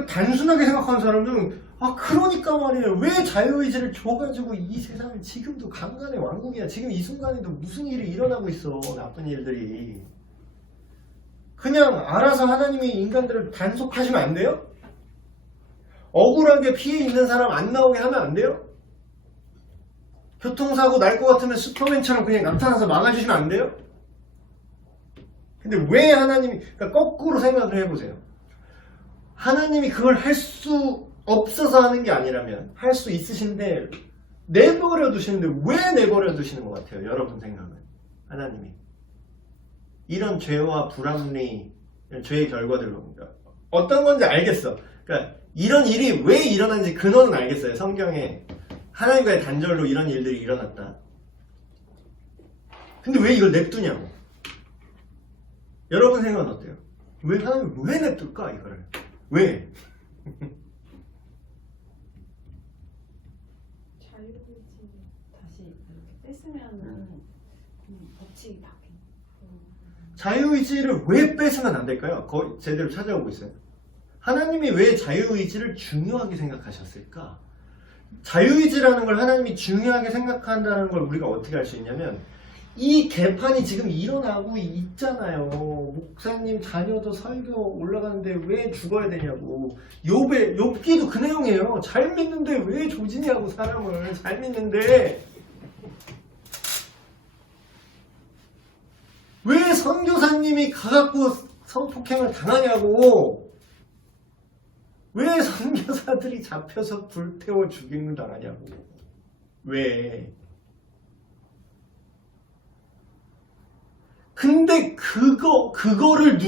단순하게 생각하는 사람들은, 그러니까 말이에요. 왜 자유의지를 줘가지고 이 세상은 지금도 강간의 왕국이야. 지금 이 순간에도 무슨 일이 일어나고 있어. 나쁜 일들이. 그냥 알아서 하나님이 인간들을 단속하시면 안 돼요? 억울하게 피해 있는 사람 안 나오게 하면 안 돼요? 교통사고 날 것 같으면 슈퍼맨처럼 그냥 나타나서 막아주시면 안 돼요? 근데 왜 하나님이, 그러니까 거꾸로 생각을 해보세요. 하나님이 그걸 할 수 없어서 하는 게 아니라면, 할 수 있으신데 내버려 두시는데 왜 내버려 두시는 것 같아요? 여러분 생각은. 하나님이 이런 죄와 불합리, 죄의 결과들로, 어떤 건지 알겠어. 그러니까 이런 일이 왜 일어난지 근원은 알겠어요. 성경에 하나님과의 단절로 이런 일들이 일어났다. 근데 왜 이걸 냅두냐고. 여러분 생각은 어때요? 왜 하나님이 왜 냅둘까 이거를? 왜? 자유의지 다시 이렇게 뺐으면은 법칙이 바뀌는. 자유의지를 왜 뺏으면 안 될까요? 거의 제대로 찾아오고 있어요. 하나님이 왜 자유의지를 중요하게 생각하셨을까? 자유의지라는 걸 하나님이 중요하게 생각한다는 걸 우리가 어떻게 알 수 있냐면 이 개판이 지금 일어나고 있잖아요. 목사님 자녀도 설교 올라가는데 왜 죽어야 되냐고. 욥기도 그 내용이에요. 잘 믿는데 왜 조지냐고. 사람을 잘 믿는데 왜 선교사님이 가갖고 성폭행을 당하냐고. 왜 선교사들이 잡혀서 불태워 죽임을 당하냐고. 왜. 근데 그거를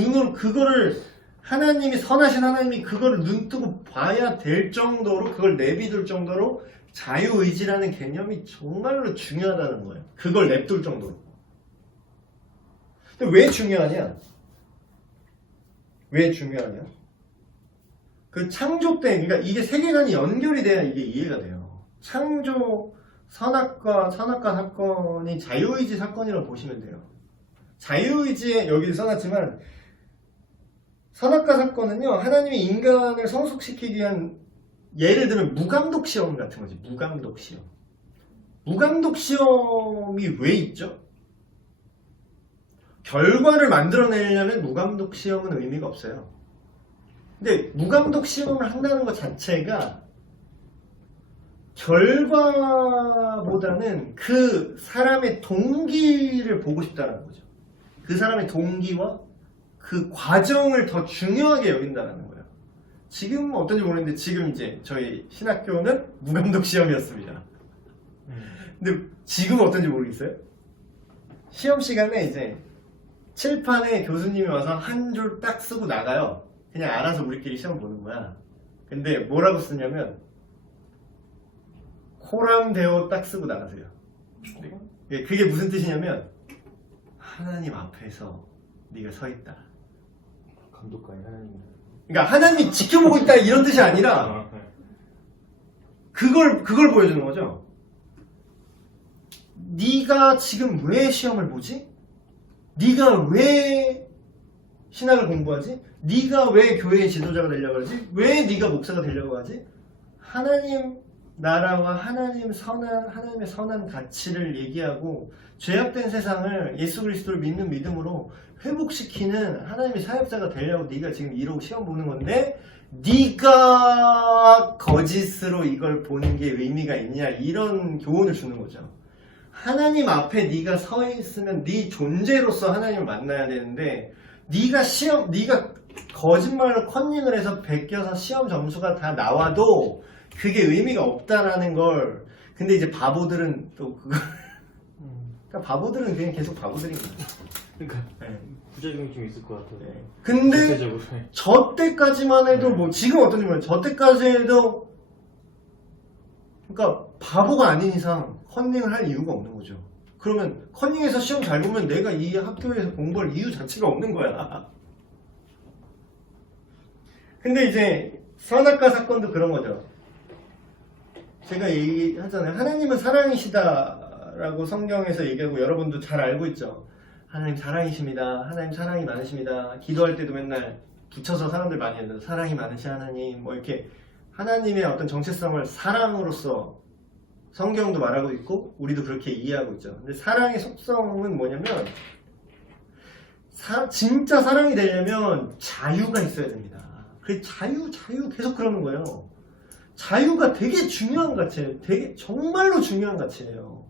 하나님이, 선하신 하나님이 그거를 눈뜨고 봐야 될 정도로, 그걸 내비둘 정도로 자유의지라는 개념이 정말로 중요하다는 거예요. 그걸 냅둘 정도로. 근데 왜 중요하냐? 왜 중요하냐? 그 창조 때, 그러니까 이게 세계관이 연결이 돼야 이게 이해가 돼요. 창조 선악과 사건이 자유의지 사건이라고 보시면 돼요. 자유의지에 여기도 써놨지만 선악과 사건은요, 하나님이 인간을 성숙시키기 위한, 예를 들면 무감독 시험 같은 거지. 무감독 시험. 무감독 시험이 왜 있죠? 결과를 만들어내려면 무감독 시험은 의미가 없어요. 근데 무감독 시험을 한다는 것 자체가 결과보다는 그 사람의 동기를 보고 싶다는 거죠. 그 사람의 동기와 그 과정을 더 중요하게 여긴다는 거예요. 지금 어떤지 모르겠는데 지금 이제 저희 신학교는 무감독 시험이었습니다. 근데 지금 어떤지 모르겠어요? 시험 시간에 이제 칠판에 교수님이 와서 한 줄 딱 쓰고 나가요. 그냥 알아서 우리끼리 시험 보는 거야. 근데 뭐라고 쓰냐면 코람데오 딱 쓰고 나가세요. 그게 무슨 뜻이냐면 하나님 앞에서 네가 서 있다. 감독관이 하나님. 그러니까 하나님이 지켜보고 있다 이런 뜻이 아니라 그걸 보여주는 거죠. 네가 지금 왜 시험을 보지? 네가 왜 신학을 공부하지? 네가 왜 교회의 지도자가 되려고 하지? 왜 네가 목사가 되려고 하지? 하나님 나라와 하나님의 선한 가치를 얘기하고 죄악된 세상을 예수 그리스도를 믿는 믿음으로 회복시키는 하나님의 사역자가 되려고 네가 지금 이러고 시험 보는 건데 네가 거짓으로 이걸 보는 게 의미가 있냐, 이런 교훈을 주는 거죠. 하나님 앞에 네가 서 있으면 네 존재로서 하나님을 만나야 되는데 네가 거짓말로 컨닝을 해서 베껴서 시험 점수가 다 나와도 그게 의미가 없다라는 걸. 근데 이제 바보들은 또 그걸 그러니까 바보들은 그냥 계속 바보들인 거예요. 그러니까 네. 부작용이 좀 있을 것 같아요. 네. 근데 전체적으로. 저 때까지만 해도 뭐 지금 어떤지 모르겠어요. 저 때까지 해도 그러니까 바보가 아닌 이상 컨닝을 할 이유가 없는 거죠. 그러면 컨닝에서 시험 잘 보면 내가 이 학교에서 공부할 이유 자체가 없는 거야. 근데 이제 선악과 사건도 그런 거죠. 제가 얘기하잖아요. 하나님은 사랑이시다라고 성경에서 얘기하고 여러분도 잘 알고 있죠. 하나님 사랑이십니다. 하나님 사랑이 많으십니다. 기도할 때도 맨날 붙여서 사람들 많이 해요. 사랑이 많으신 하나님, 뭐 이렇게 하나님의 어떤 정체성을 사랑으로서 성경도 말하고 있고 우리도 그렇게 이해하고 있죠. 근데 사랑의 속성은 뭐냐면 진짜 사랑이 되려면 자유가 있어야 됩니다. 그래서 자유 계속 그러는 거예요. 자유가 되게 중요한 가치예요. 되게 정말로 중요한 가치예요.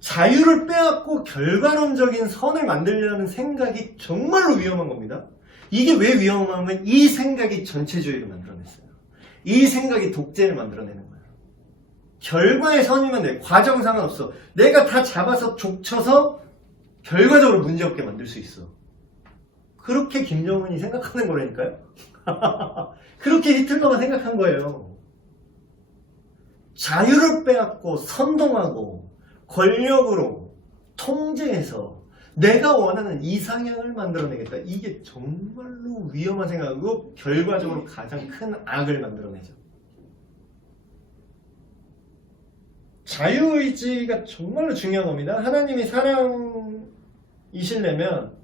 자유를 빼앗고 결과론적인 선을 만들려는 생각이 정말로 위험한 겁니다. 이게 왜 위험하면 이 생각이 전체주의를 만들어냈어요. 이 생각이 독재를 만들어내는 거예요. 결과의 선이면 돼. 과정 상관없어. 내가 다 잡아서 족쳐서 결과적으로 문제없게 만들 수 있어. 그렇게 김정은이 생각하는 거라니까요. 그렇게 히틀러가 생각한 거예요. 자유를 빼앗고 선동하고 권력으로 통제해서 내가 원하는 이상향을 만들어내겠다. 이게 정말로 위험한 생각이고 결과적으로 가장 큰 악을 만들어내죠. 자유의지가 정말로 중요한 겁니다. 하나님이 사랑이시려면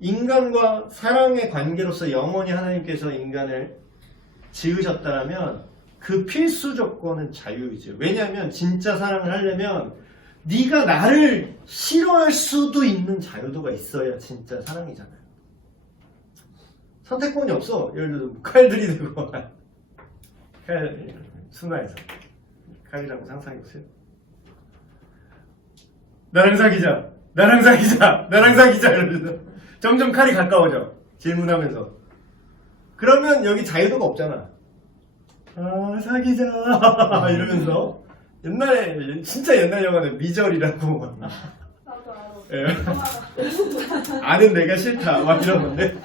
인간과 사랑의 관계로서 영원히 하나님께서 인간을 지으셨다면 그 필수 조건은 자유이죠. 왜냐하면 진짜 사랑을 하려면 네가 나를 싫어할 수도 있는 자유도가 있어야 진짜 사랑이잖아요. 선택권이 없어. 예를 들어 칼 들이대고 칼 순화해서 칼이라고 상상해보세요. 나랑 사귀자. 나랑 사귀자. 나랑 사귀자. 이러면서 점점 칼이 가까워져. 질문하면서. 그러면 여기 자유도가 없잖아. 아 사귀자 이러면서 옛날에 진짜 옛날 영화는 미절이라고 나도 알아. 예. 아는 내가 싫다 막 이런 건데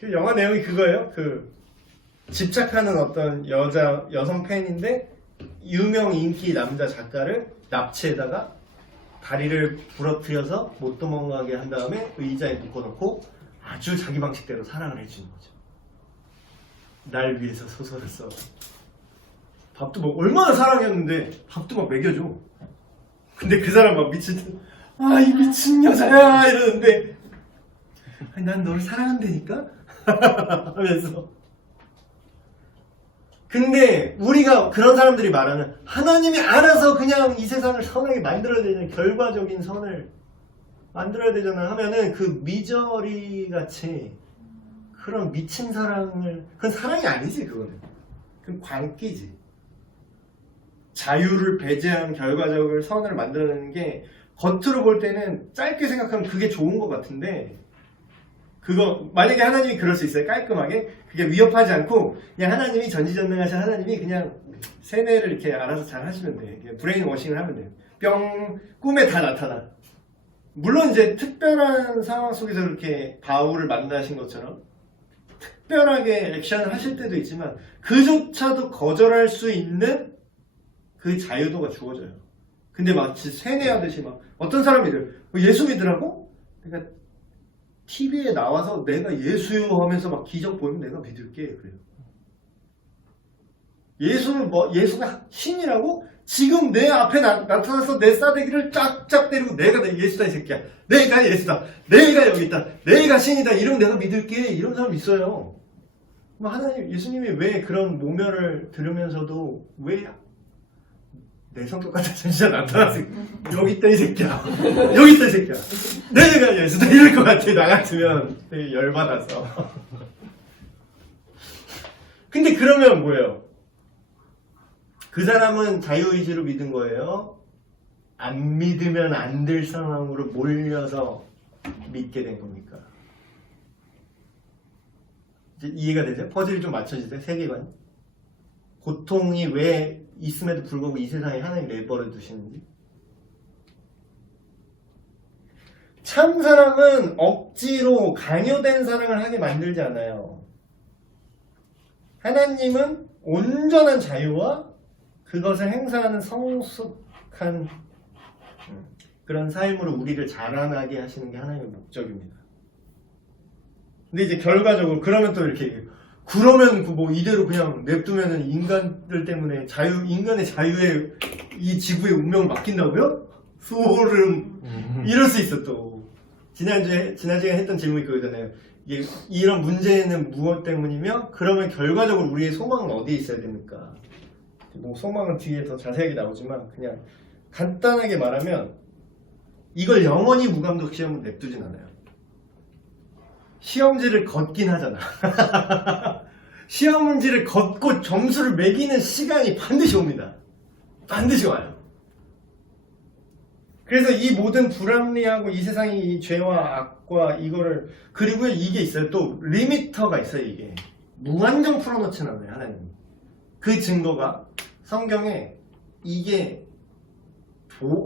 그 영화 내용이 그거예요. 그 집착하는 어떤 여성 팬인데 유명 인기 남자 작가를 납치에다가 다리를 부러뜨려서 못 도망가게 한 다음에 의자에 묶어놓고 아주 자기 방식대로 사랑을 해주는 거죠. 날 위해서 소설을 써. 밥도 막 얼마나 사랑했는데 밥도 막 먹여줘. 근데 그 사람 막 미친 아 이 미친 여자야 이러는데 아니, 난 너를 사랑한다니까 하면서. 근데 우리가 그런 사람들이 말하는 하나님이 알아서 그냥 이 세상을 선하게 만들어야 되는 결과적인 선을 만들어야 되잖아 하면은 그 미저리 같이 그런 미친 사랑을 그건 사랑이 아니지 그거는. 그건 광기지. 자유를 배제한 결과적으로 선을 만들어내는 게 겉으로 볼 때는 짧게 생각하면 그게 좋은 것 같은데 그거 만약에 하나님이 그럴 수 있어요. 깔끔하게 그게 위협하지 않고 그냥 하나님이 전지전능하신 하나님이 그냥 세뇌를 이렇게 알아서 잘 하시면 돼. 그냥 브레인 워싱을 하면 돼요. 뿅 꿈에 다 나타나. 물론 이제 특별한 상황 속에서 이렇게 바울을 만나신 것처럼 특별하게 액션을 하실 때도 있지만 그조차도 거절할 수 있는 그 자유도가 주어져요. 근데 마치 세뇌하듯이 막 어떤 사람이들 예수 믿으라고? 그러니까 TV에 나와서 내가 예수요 하면서 막 기적 보이면 내가 믿을게 그래요. 예수는 예수가 신이라고? 지금 내 앞에 나타나서 내 싸대기를 쫙쫙 때리고 내가 내 예수다 이 새끼야. 내가 예수다. 내가 여기 있다. 내가 신이다. 이러면 내가 믿을게. 이런 사람 있어요. 하나님, 예수님이 왜 그런 모멸을 들으면서도 왜 내 성격 같아서 진짜 나타나서 여기 있다 이 새끼야. 여기 있다 이 새끼야. 내가 예수다 이럴 것 같아. 나 같으면 되게 열받아서. 근데 그러면 뭐예요? 그 사람은 자유의지로 믿은 거예요? 안 믿으면 안 될 상황으로 몰려서 믿게 된 겁니까? 이제 이해가 되죠? 퍼즐이 좀 맞춰지세요? 세계관. 고통이 왜 있음에도 불구하고 이 세상에 하나님 내버려 두시는지. 참 사랑은 억지로 강요된 사랑을 하게 만들지 않아요. 하나님은 온전한 자유와 그것을 행사하는 성숙한 그런 삶으로 우리를 자라나게 하시는 게 하나님의 목적입니다. 근데 이제 결과적으로 그러면 또 이렇게 그러면 뭐 이대로 그냥 냅두면은 인간들 때문에 인간의 자유에 이 지구의 운명을 맡긴다고요? 소름 이럴 수 있어 또. 지난주에 했던 질문이 그거잖아요. 이런 문제는 무엇 때문이며 그러면 결과적으로 우리의 소망은 어디에 있어야 됩니까? 뭐 소망은 뒤에 더 자세하게 나오지만 그냥 간단하게 말하면 이걸 영원히 무감독 시험을 냅두진 않아요. 시험지를 걷긴 하잖아. 시험지를 걷고 점수를 매기는 시간이 반드시 옵니다. 반드시 와요. 그래서 이 모든 불합리하고 이 세상의 이 죄와 악과 이거를 그리고 이게 있어요. 또 리미터가 있어요. 이게 무한정 풀어놓지는 않아요. 하나님. 그 증거가 성경에 이게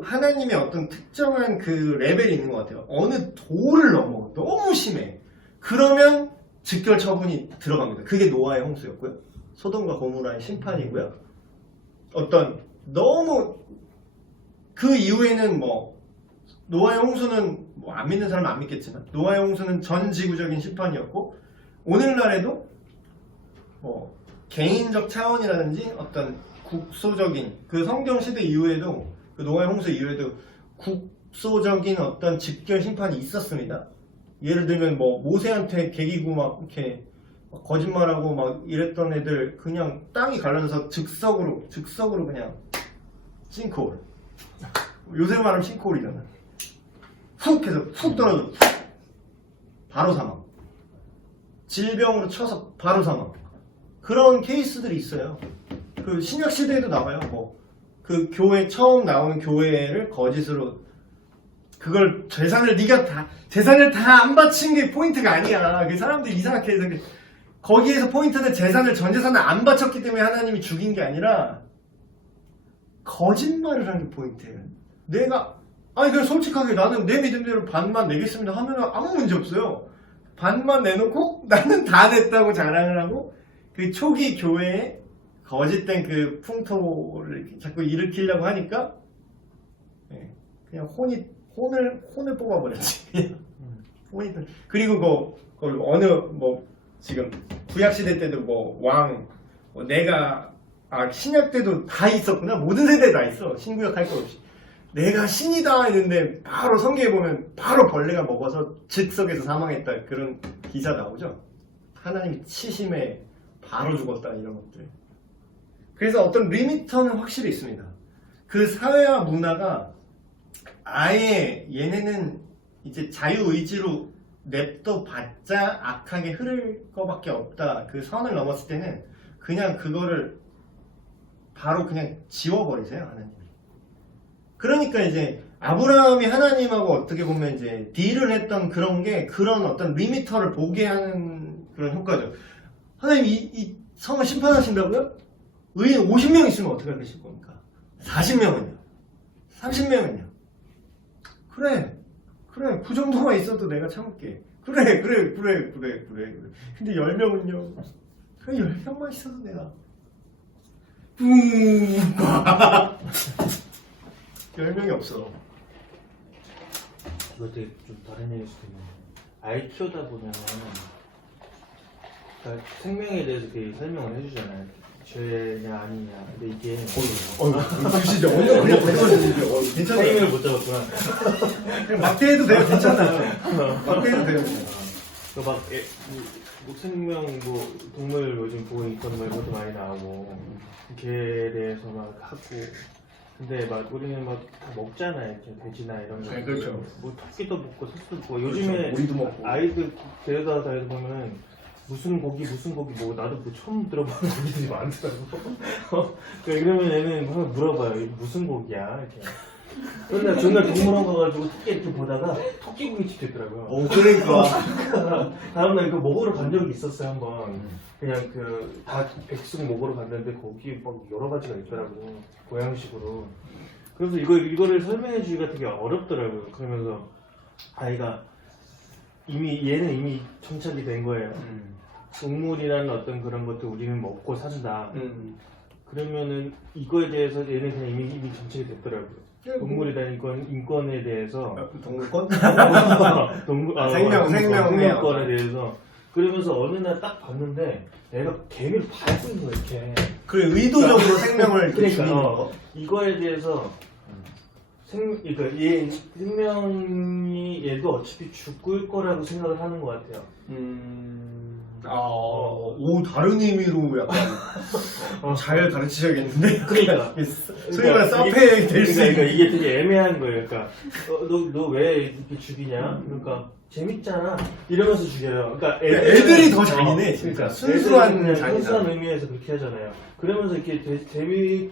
하나님의 어떤 특정한 그 레벨이 있는 것 같아요. 어느 도를 넘어 너무 심해. 그러면 즉결 처분이 들어갑니다. 그게 노아의 홍수였고요. 소돔과 고모라의 심판이고요. 어떤 너무 그 이후에는 뭐 노아의 홍수는 뭐 안 믿는 사람은 안 믿겠지만 노아의 홍수는 전 지구적인 심판이었고 오늘날에도 뭐 개인적 차원이라든지 어떤 국소적인 그 성경 시대 이후에도 그 노아의 홍수 이후에도 국소적인 어떤 즉결 심판이 있었습니다. 예를 들면 뭐 모세한테 개기고 막 이렇게 막 거짓말하고 막 이랬던 애들 그냥 땅이 갈라져서 즉석으로 그냥 싱크홀. 요새 말하면 싱크홀이잖아. 훅 해서 훅 떨어져. 바로 사망. 질병으로 쳐서 바로 사망. 그런 케이스들이 있어요. 그 신약 시대에도 나와요. 뭐 그 교회 처음 나오는 교회를 거짓으로 그걸 재산을 다 안 바친 게 포인트가 아니야. 그 사람들이 이상하게 해서 거기에서 포인트는 전 재산을 안 바쳤기 때문에 하나님이 죽인 게 아니라 거짓말을 한 게 포인트예요. 그냥 솔직하게 나는 내 믿음대로 반만 내겠습니다 하면 아무 문제 없어요. 반만 내놓고 나는 다 냈다고 자랑을 하고 그 초기 교회에 거짓된 그 풍토를 자꾸 일으키려고 하니까 그냥 혼을 뽑아버렸지. 그리고 지금 구약 시대 때도 신약 때도 다 있었구나. 모든 세대에 다 있어. 신구약 할 거 없이. 내가 신이다 했는데 바로 성경에 보면 바로 벌레가 먹어서 즉석에서 사망했다. 그런 기사 나오죠. 하나님이 치심에 바로 죽었다 이런 것들. 그래서 어떤 리미터는 확실히 있습니다. 그 사회와 문화가 아예 얘네는 이제 자유의지로 냅둬봤자 악하게 흐를 거밖에 없다. 그 선을 넘었을 때는 그냥 그거를 바로 그냥 지워버리세요, 하나님이. 그러니까 이제 아브라함이 하나님하고 어떻게 보면 이제 딜을 했던 그런 게 그런 어떤 리미터를 보게 하는 그런 효과죠. 하나님 이 성을 심판하신다고요? 의인 50명 있으면 어떻게 하실 겁니까? 40명은요? 30명은요? 그래 그 정도만 있어도 내가 참을게. 그래 근데 10명은요? 그냥 10명만 있어도 내가 10명이 없어. 이거 되게 좀 다른 얘기일 수도 있는데 아이 키우다 보면 그러니까 생명에 대해서 되게 설명을 해주잖아요. 죄냐 아니냐. 근데 이게 주시죠. 오늘 그냥 배워주시죠. 괜찮아요. 타이밍을 못 잡았구나. 그냥 막대 해도 돼요. 괜찮아요. 막대 해도 돼요. 생명 동물 요즘 보고 있던 것도 많이 나오고 개에 대해서 막 하고 근데 우리는 다 먹잖아요. 이렇게 돼지나 이런 거. 네, 그렇죠. 토끼도 먹고 소스도 먹고 요즘에 오리도 먹고. 아이들 데려다 보면 무슨 고기 나도 처음 들어보는 고기들이 많더라고. 그러면 얘는 한번 물어봐요. 무슨 고기야? 이렇게. 그런데 전날 동물원 가가지고 토끼 이렇게 보다가 토끼 고기집 됐더라고요. 그러니까. 다음날 이거 먹으러 간 적이 있었어요, 한번. 그냥 다 백숙 먹으러 갔는데 거기 여러 가지가 있더라고. 고양식으로. 그래서 이거를 설명해 주기가 되게 어렵더라고요. 그러면서 아이가 얘는 이미 정착이 된 거예요. 동물이라는 어떤 그런 것도 우리는 먹고 산다. 그러면은 이거에 대해서 얘는 그냥 이미 정착이 됐더라고요. 동물이라는 인권에 대해서 동물권? 생명권에 대해서 그러면서 어느 날 딱 봤는데 애가 개미를 밟고 있는 거야 이렇게. 그래 의도적으로 생명을 그러니까 이거에 대해서 생명이 얘도 어차피 죽을 거라고 생각을 하는 것 같아요. 다른 의미로 약간 잘 가르치셔야겠는데. 그러니까 소위 말해 사페 될 수 있는. 그러니까 이게 되게 애매한 거예요. 그러니까 너 왜 이렇게 죽이냐? 그러니까 재밌잖아. 이러면서 죽여요. 그러니까 애들이 더 잔인해. 그러니까 순수한 의미에서 그렇게 하잖아요. 그러면서 이렇게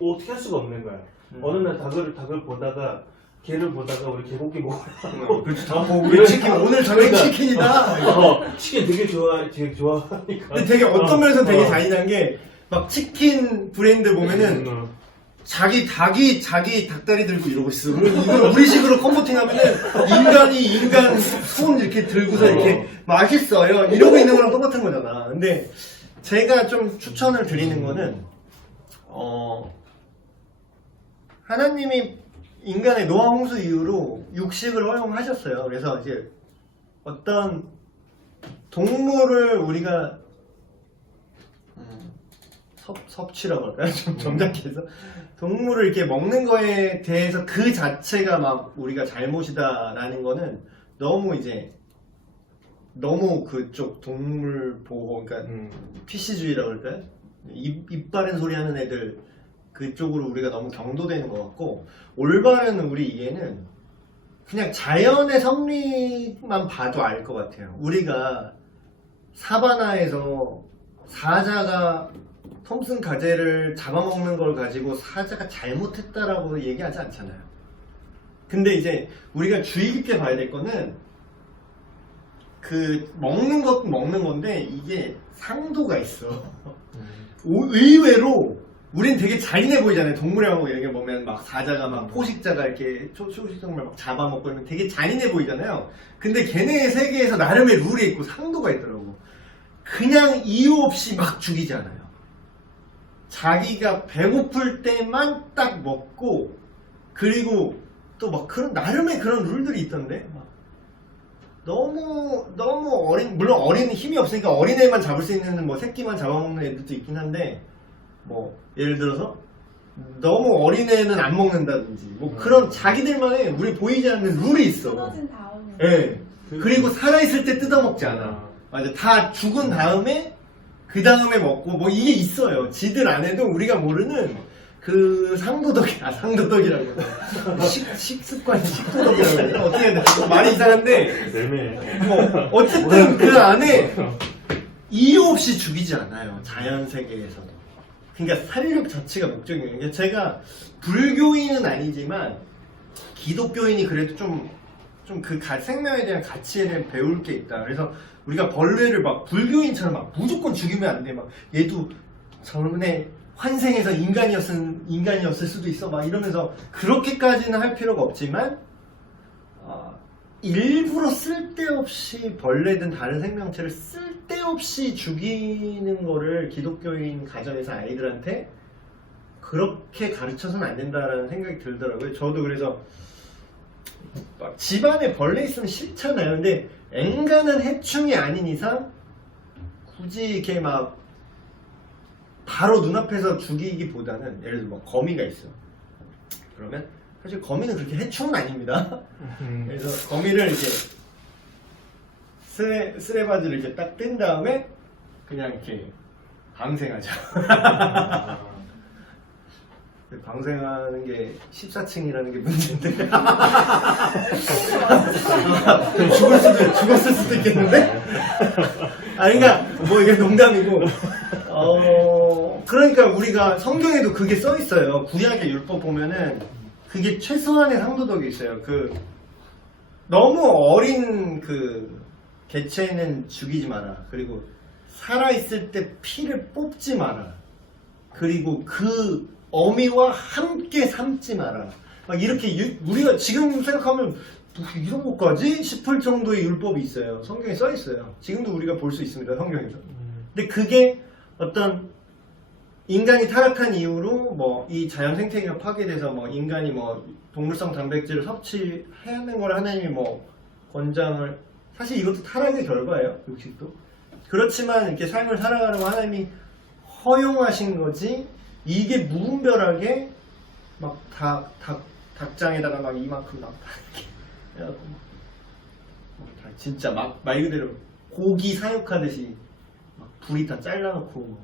어떻게 할 수가 없는 거야. 어느 날 닭을 보다가 개를 보다가 우리 개고기 먹으려고. 우리 치킨 오늘 저녁 치킨이다. 치킨 되게 좋아하니까. 근데 되게 어떤 면에서 되게 잔인한 게 막 치킨 브랜드 보면은 자기 닭다리 들고 이러고 있어. 이걸 우리식으로 컴포팅하면은 인간 손 이렇게 들고서 이렇게 맛있어요. 이러고 있는 거랑 똑같은 거잖아. 근데 제가 좀 추천을 드리는 거는 하나님이 인간의 노아 홍수 이후로 육식을 허용하셨어요. 그래서 이제 어떤 동물을 우리가 섭취라고 할까요? 좀 정작해서 동물을 이렇게 먹는 거에 대해서 그 자체가 막 우리가 잘못이다라는 거는 너무 이제 너무 그쪽 동물 보호, 그러니까 PC주의라고 그럴까요? 입 바른 소리 하는 애들 그쪽으로 우리가 너무 경도되는 것 같고, 올바른 우리 이해는 그냥 자연의 섭리만 봐도 알 것 같아요. 우리가 사바나에서 사자가 톰슨 가젤을 잡아먹는 걸 가지고 사자가 잘못했다라고 얘기하지 않잖아요. 근데 이제 우리가 주의 깊게 봐야 될 거는 그 먹는 것도 먹는 건데 이게 상도가 있어. 의외로 우린 되게 잔인해 보이잖아요. 동물하고 이렇게 보면 막 사자가 막 포식자가 이렇게 초식동물 막 잡아먹고 이러면 되게 잔인해 보이잖아요. 근데 걔네의 세계에서 나름의 룰이 있고 상도가 있더라고. 그냥 이유 없이 막 죽이지 않아요. 자기가 배고플 때만 딱 먹고, 그리고 또 막 그런 나름의 그런 룰들이 있던데. 막 너무 물론 어린 힘이 없으니까 어린애만 잡을 수 있는 뭐 새끼만 잡아먹는 애들도 있긴 한데, 뭐 예를 들어서 너무 어린애는 안 먹는다든지 뭐 그런 자기들만의 우리 보이지 않는 룰이 있어. 끊어진 다음에. 예. 그리고 살아있을 때 뜯어먹지 않아. 맞아. 다 죽은 다음에 그 다음에 먹고 뭐 이게 있어요. 지들 안에도 우리가 모르는 그 상도덕이라고 식습관 식도덕이라고 해야 되나? 어떻게 해야 되나? 말이 이상한데 매매. 뭐 어쨌든 그 안에 이유 없이 죽이지 않아요. 자연 세계에서도. 그러니까 살육 자체가 목적이에요. 그러니까 제가 불교인은 아니지만 기독교인이 그래도 좀 그 생명에 대한 가치에 대한 배울 게 있다. 그래서 우리가 벌레를 막 불교인처럼 막 무조건 죽이면 안 돼. 막 얘도 저번에 환생해서 인간이었을 수도 있어. 막 이러면서 그렇게까지는 할 필요가 없지만 일부러 쓸데없이 벌레든 다른 생명체를 쓸데없이 죽이는 거를 기독교인 가정에서 아이들한테 그렇게 가르쳐서는 안 된다라는 생각이 들더라고요. 저도 그래서 막 집안에 벌레 있으면 싫잖아요. 근데 앵간한 해충이 아닌 이상 굳이 이렇게 막 바로 눈앞에서 죽이기보다는, 예를 들어 뭐 거미가 있어. 그러면 사실 거미는 그렇게 해충은 아닙니다. 그래서 거미를 이렇게 쓰레바지를 이렇게 딱 뜬 다음에 그냥 이렇게 방생하죠. 방생하는 게 14층이라는 게 문제인데. 죽었을 수도 있겠는데? 그러니까, 뭐 이게 농담이고. 그러니까 우리가 성경에도 그게 써 있어요. 구약의 율법 보면은 그게 최소한의 상도덕이 있어요. 너무 어린 개체는 죽이지 마라. 그리고 살아있을 때 피를 뽑지 마라. 그리고 그 어미와 함께 삶지 마라. 막 이렇게 우리가 지금 생각하면 뭐 이런 것까지 싶을 정도의 율법이 있어요. 성경에 써 있어요. 지금도 우리가 볼 수 있습니다. 성경에서. 근데 그게 어떤 인간이 타락한 이후로 뭐 이 자연 생태계가 파괴돼서 뭐 인간이 뭐 동물성 단백질을 섭취하는 걸 하나님이 뭐 권장을, 사실 이것도 타락의 결과예요. 육식도. 그렇지만 이렇게 삶을 살아가려고 하나님이 허용하신 거지. 이게 무분별하게 막 닭장에다가 막 이만큼 막 이렇게 해갖고 막 진짜 막 말 그대로 고기 사육하듯이 막 불이 다 잘라놓고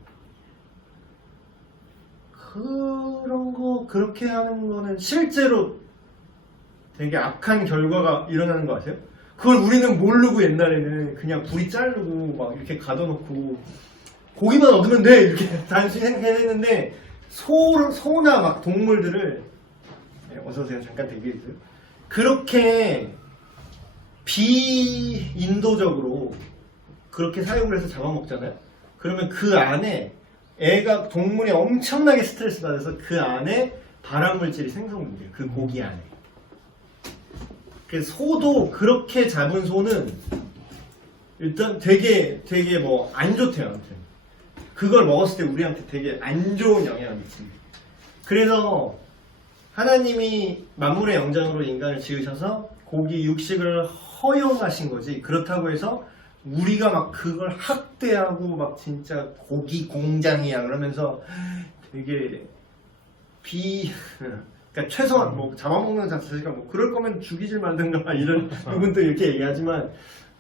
그런 거 그렇게 하는 거는 실제로 되게 악한 결과가 일어나는 거 아세요? 그걸 우리는 모르고 옛날에는 그냥 불이 자르고 막 이렇게 가둬놓고 고기만 얻으면 돼 이렇게 단순히 생각했는데 소나 막 동물들을, 어서오세요. 잠깐 대기해주세요. 그렇게 비인도적으로 그렇게 사육을 해서 잡아먹잖아요. 그러면 그 안에 동물이 엄청나게 스트레스 받아서 그 안에 발암물질이 생성된대요. 그 고기 안에. 그래서 소도 그렇게 잡은 소는 일단 되게 뭐 안 좋대요. 아무튼. 그걸 먹었을 때 우리한테 되게 안 좋은 영향을 미칩니다. 그래서 하나님이 만물의 영장으로 인간을 지으셔서 고기 육식을 허용하신 거지. 그렇다고 해서 우리가 막 그걸 학대하고 막 진짜 고기 공장이야 그러면서 되게 그러니까 최소한 뭐 잡아먹는 자체가 뭐 그럴 거면 죽이질 말든가 이런 부분도 이렇게 얘기하지만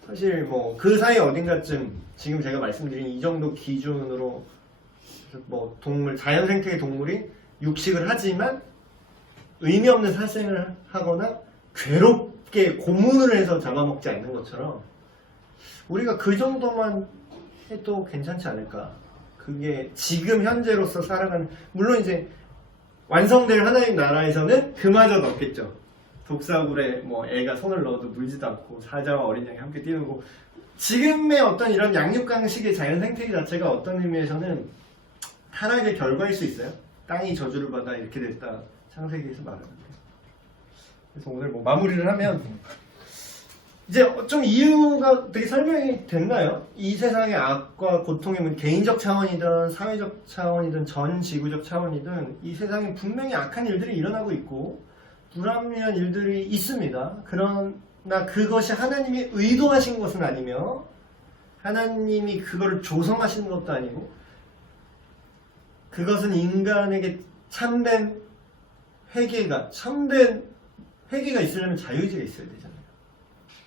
사실 뭐 그 사이 어딘가쯤 지금 제가 말씀드린 이 정도 기준으로 뭐 동물, 자연 생태계 동물이 육식을 하지만 의미 없는 살생을 하거나 괴롭게 고문을 해서 잡아먹지 않는 것처럼 우리가 그 정도만 해도 괜찮지 않을까. 그게 지금 현재로서 살아가는, 물론 이제 완성될 하나님 나라에서는 그마저도 없겠죠. 독사굴에 뭐 애가 손을 넣어도 물지도 않고 사자와 어린 양이 함께 뛰고, 지금의 어떤 이런 양육강식의 자연 생태계 자체가 어떤 의미에서는 타락의 결과일 수 있어요. 땅이 저주를 받아 이렇게 됐다, 창세기에서 말하는데. 그래서 오늘 뭐 마무리를 하면 이제 좀 이유가 되게 설명이 됐나요? 이 세상의 악과 고통의 문, 개인적 차원이든 사회적 차원이든 전 지구적 차원이든 이 세상에 분명히 악한 일들이 일어나고 있고 불합리한 일들이 있습니다. 그러나 그것이 하나님이 의도하신 것은 아니며 하나님이 그거를 조성하신 것도 아니고 그것은 인간에게 참된 회개가 있으려면 자유의지가 있어야 되잖아요.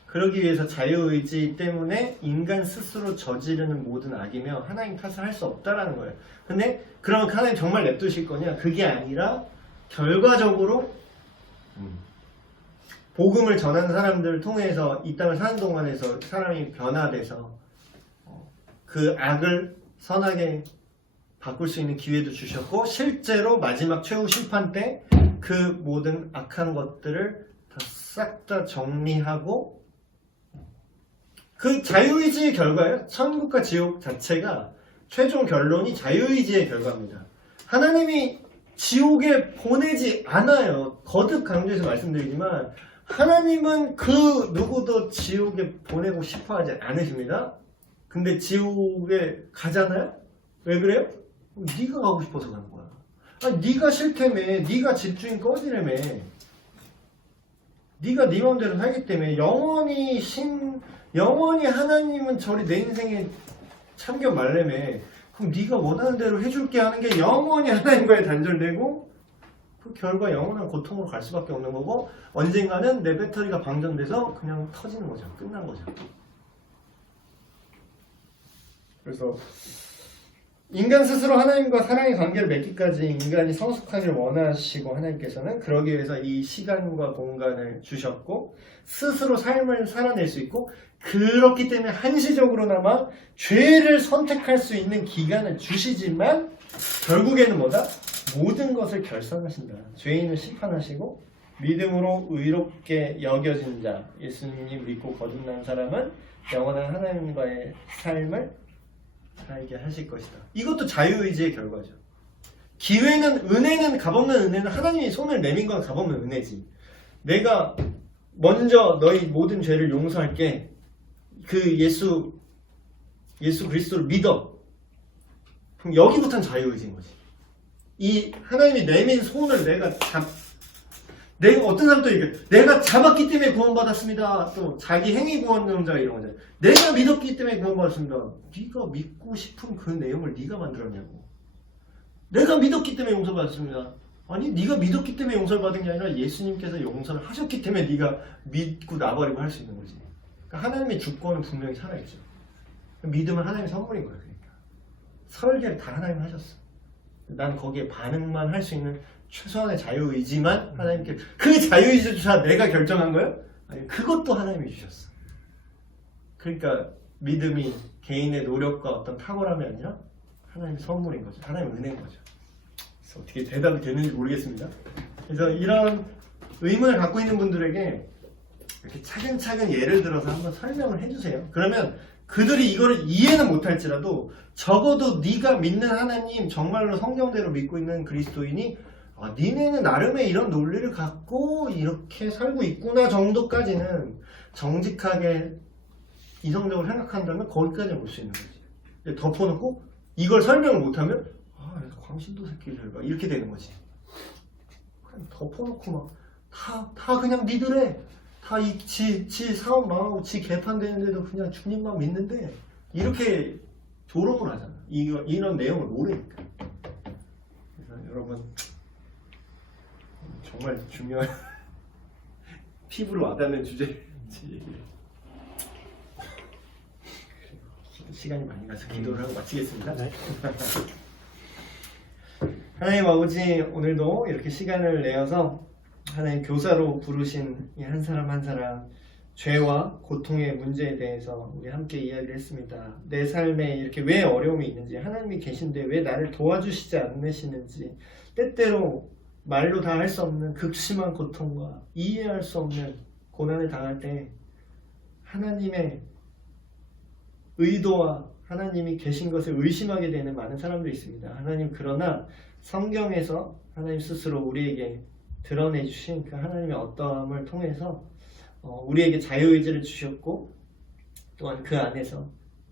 그러기 위해서 자유의지 때문에 인간 스스로 저지르는 모든 악이며 하나님 탓을 할 수 없다라는 거예요. 근데 그러면 하나님 정말 냅두실 거냐? 그게 아니라 결과적으로 복음을 전하는 사람들을 통해서 이 땅을 사는 동안에서 사람이 변화돼서 그 악을 선하게 바꿀 수 있는 기회도 주셨고, 실제로 마지막 최후 심판 때 그 모든 악한 것들을 다 싹 다 정리하고, 그 자유의지의 결과예요. 천국과 지옥 자체가 최종 결론이 자유의지의 결과입니다. 하나님이 지옥에 보내지 않아요. 거듭 강조해서 말씀드리지만 하나님은 그 누구도 지옥에 보내고 싶어 하지 않으십니다. 근데 지옥에 가잖아요? 왜 그래요? 네가 가고 싶어서 가는 거야. 아니, 네가 싫다며. 네가 집주인 꺼지라며. 네가 네 마음대로 살기 때문에 영원히 하나님은 저리 내 인생에 참견 말래며. 그럼 네가 원하는 대로 해줄게 하는 게 영원히 하나님과의 단절되고 그 결과 영원한 고통으로 갈 수밖에 없는 거고, 언젠가는 내 배터리가 방전돼서 그냥 터지는 거죠. 끝난 거죠. 그래서 인간 스스로 하나님과 사랑의 관계를 맺기까지 인간이 성숙하길 원하시고, 하나님께서는 그러기 위해서 이 시간과 공간을 주셨고 스스로 삶을 살아낼 수 있고, 그렇기 때문에 한시적으로나마 죄를 선택할 수 있는 기간을 주시지만 결국에는 뭐다? 모든 것을 결산하신다. 죄인을 심판하시고 믿음으로 의롭게 여겨진 자, 예수님이 믿고 거듭난 사람은 영원한 하나님과의 삶을 살게 하실 것이다. 이것도 자유의지의 결과죠. 기회는, 은혜는, 값없는 은혜는 하나님이 손을 내민 건 값없는 은혜지. 내가 먼저 너희 모든 죄를 용서할게. 그 예수 그리스도를 믿어. 그럼 여기부터는 자유의지인 거지. 이 하나님이 내민 손을 내가 어떤 사람도 이게 내가 잡았기 때문에 구원받았습니다. 또 자기 행위 구원론자 이런 거잖아요. 내가 믿었기 때문에 구원받았습니다. 네가 믿고 싶은 그 내용을 네가 만들었냐고. 내가 믿었기 때문에 용서받았습니다. 아니, 네가 믿었기 때문에 용서를 받은 게 아니라 예수님께서 용서를 하셨기 때문에 네가 믿고 나버리고 할 수 있는 거지. 그러니까 하나님의 주권은 분명히 살아있죠. 믿음은 하나님의 선물인 거예요. 그러니까 설계를 다 하나님 하셨어. 난 거기에 반응만 할 수 있는 최소한의 자유의지만 하나님께, 그 자유의지조차 내가 결정한 거예요? 아니, 그것도 하나님이 주셨어. 그러니까 믿음이 개인의 노력과 어떤 탁월함이 아니라 하나님의 선물인 거죠. 하나님의 은혜인 거죠. 그래서 어떻게 대답이 되는지 모르겠습니다. 그래서 이런 의문을 갖고 있는 분들에게 이렇게 차근차근 예를 들어서 한번 설명을 해주세요. 그러면 그들이 이거를 이해는 못할지라도 적어도 네가 믿는 하나님, 정말로 성경대로 믿고 있는 그리스도인이 니네는 나름의 이런 논리를 갖고 이렇게 살고 있구나 정도까지는 정직하게 이성적으로 생각한다면 거기까지 볼 수 있는 거지. 덮어놓고 이걸 설명을 못하면 광신도 새끼 결과 이렇게 되는 거지. 그냥 덮어놓고 막 다 그냥 믿으래. 다 지 사업 망하고 지 개판되는데도 그냥 주님만 믿는데 이렇게 조롱을 하잖아. 이런 내용을 모르니까. 그래서 여러분 정말 중요한 피부로 와닿는 주제인지 시간이 많이 가서 기도를 하고 마치겠습니다. 네. 하나님 아버지, 오늘도 이렇게 시간을 내어서 하나님 교사로 부르신 이 한 사람 한 사람 죄와 고통의 문제에 대해서 우리 함께 이야기를 했습니다. 내 삶에 이렇게 왜 어려움이 있는지, 하나님이 계신데 왜 나를 도와주시지 않으시는지, 때때로 말로 다 할 수 없는 극심한 고통과 이해할 수 없는 고난을 당할 때 하나님의 의도와 하나님이 계신 것을 의심하게 되는 많은 사람들이 있습니다. 하나님, 그러나 성경에서 하나님 스스로 우리에게 드러내 주신 그 하나님의 어떠함을 통해서 우리에게 자유의지를 주셨고, 또한 그 안에서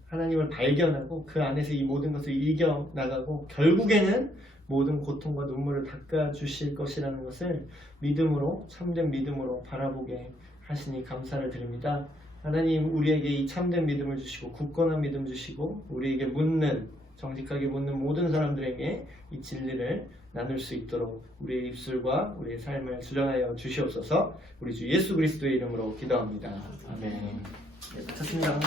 하나님을 발견하고 그 안에서 이 모든 것을 이겨나가고 결국에는 모든 고통과 눈물을 닦아주실 것이라는 것을 믿음으로, 참된 믿음으로 바라보게 하시니 감사를 드립니다. 하나님, 우리에게 이 참된 믿음을 주시고 굳건한 믿음 주시고 우리에게 정직하게 묻는 모든 사람들에게 이 진리를 나눌 수 있도록 우리의 입술과 우리의 삶을 수련하여 주시옵소서. 우리 주 예수 그리스도의 이름으로 기도합니다. 아멘. 네, 마쳤습니다.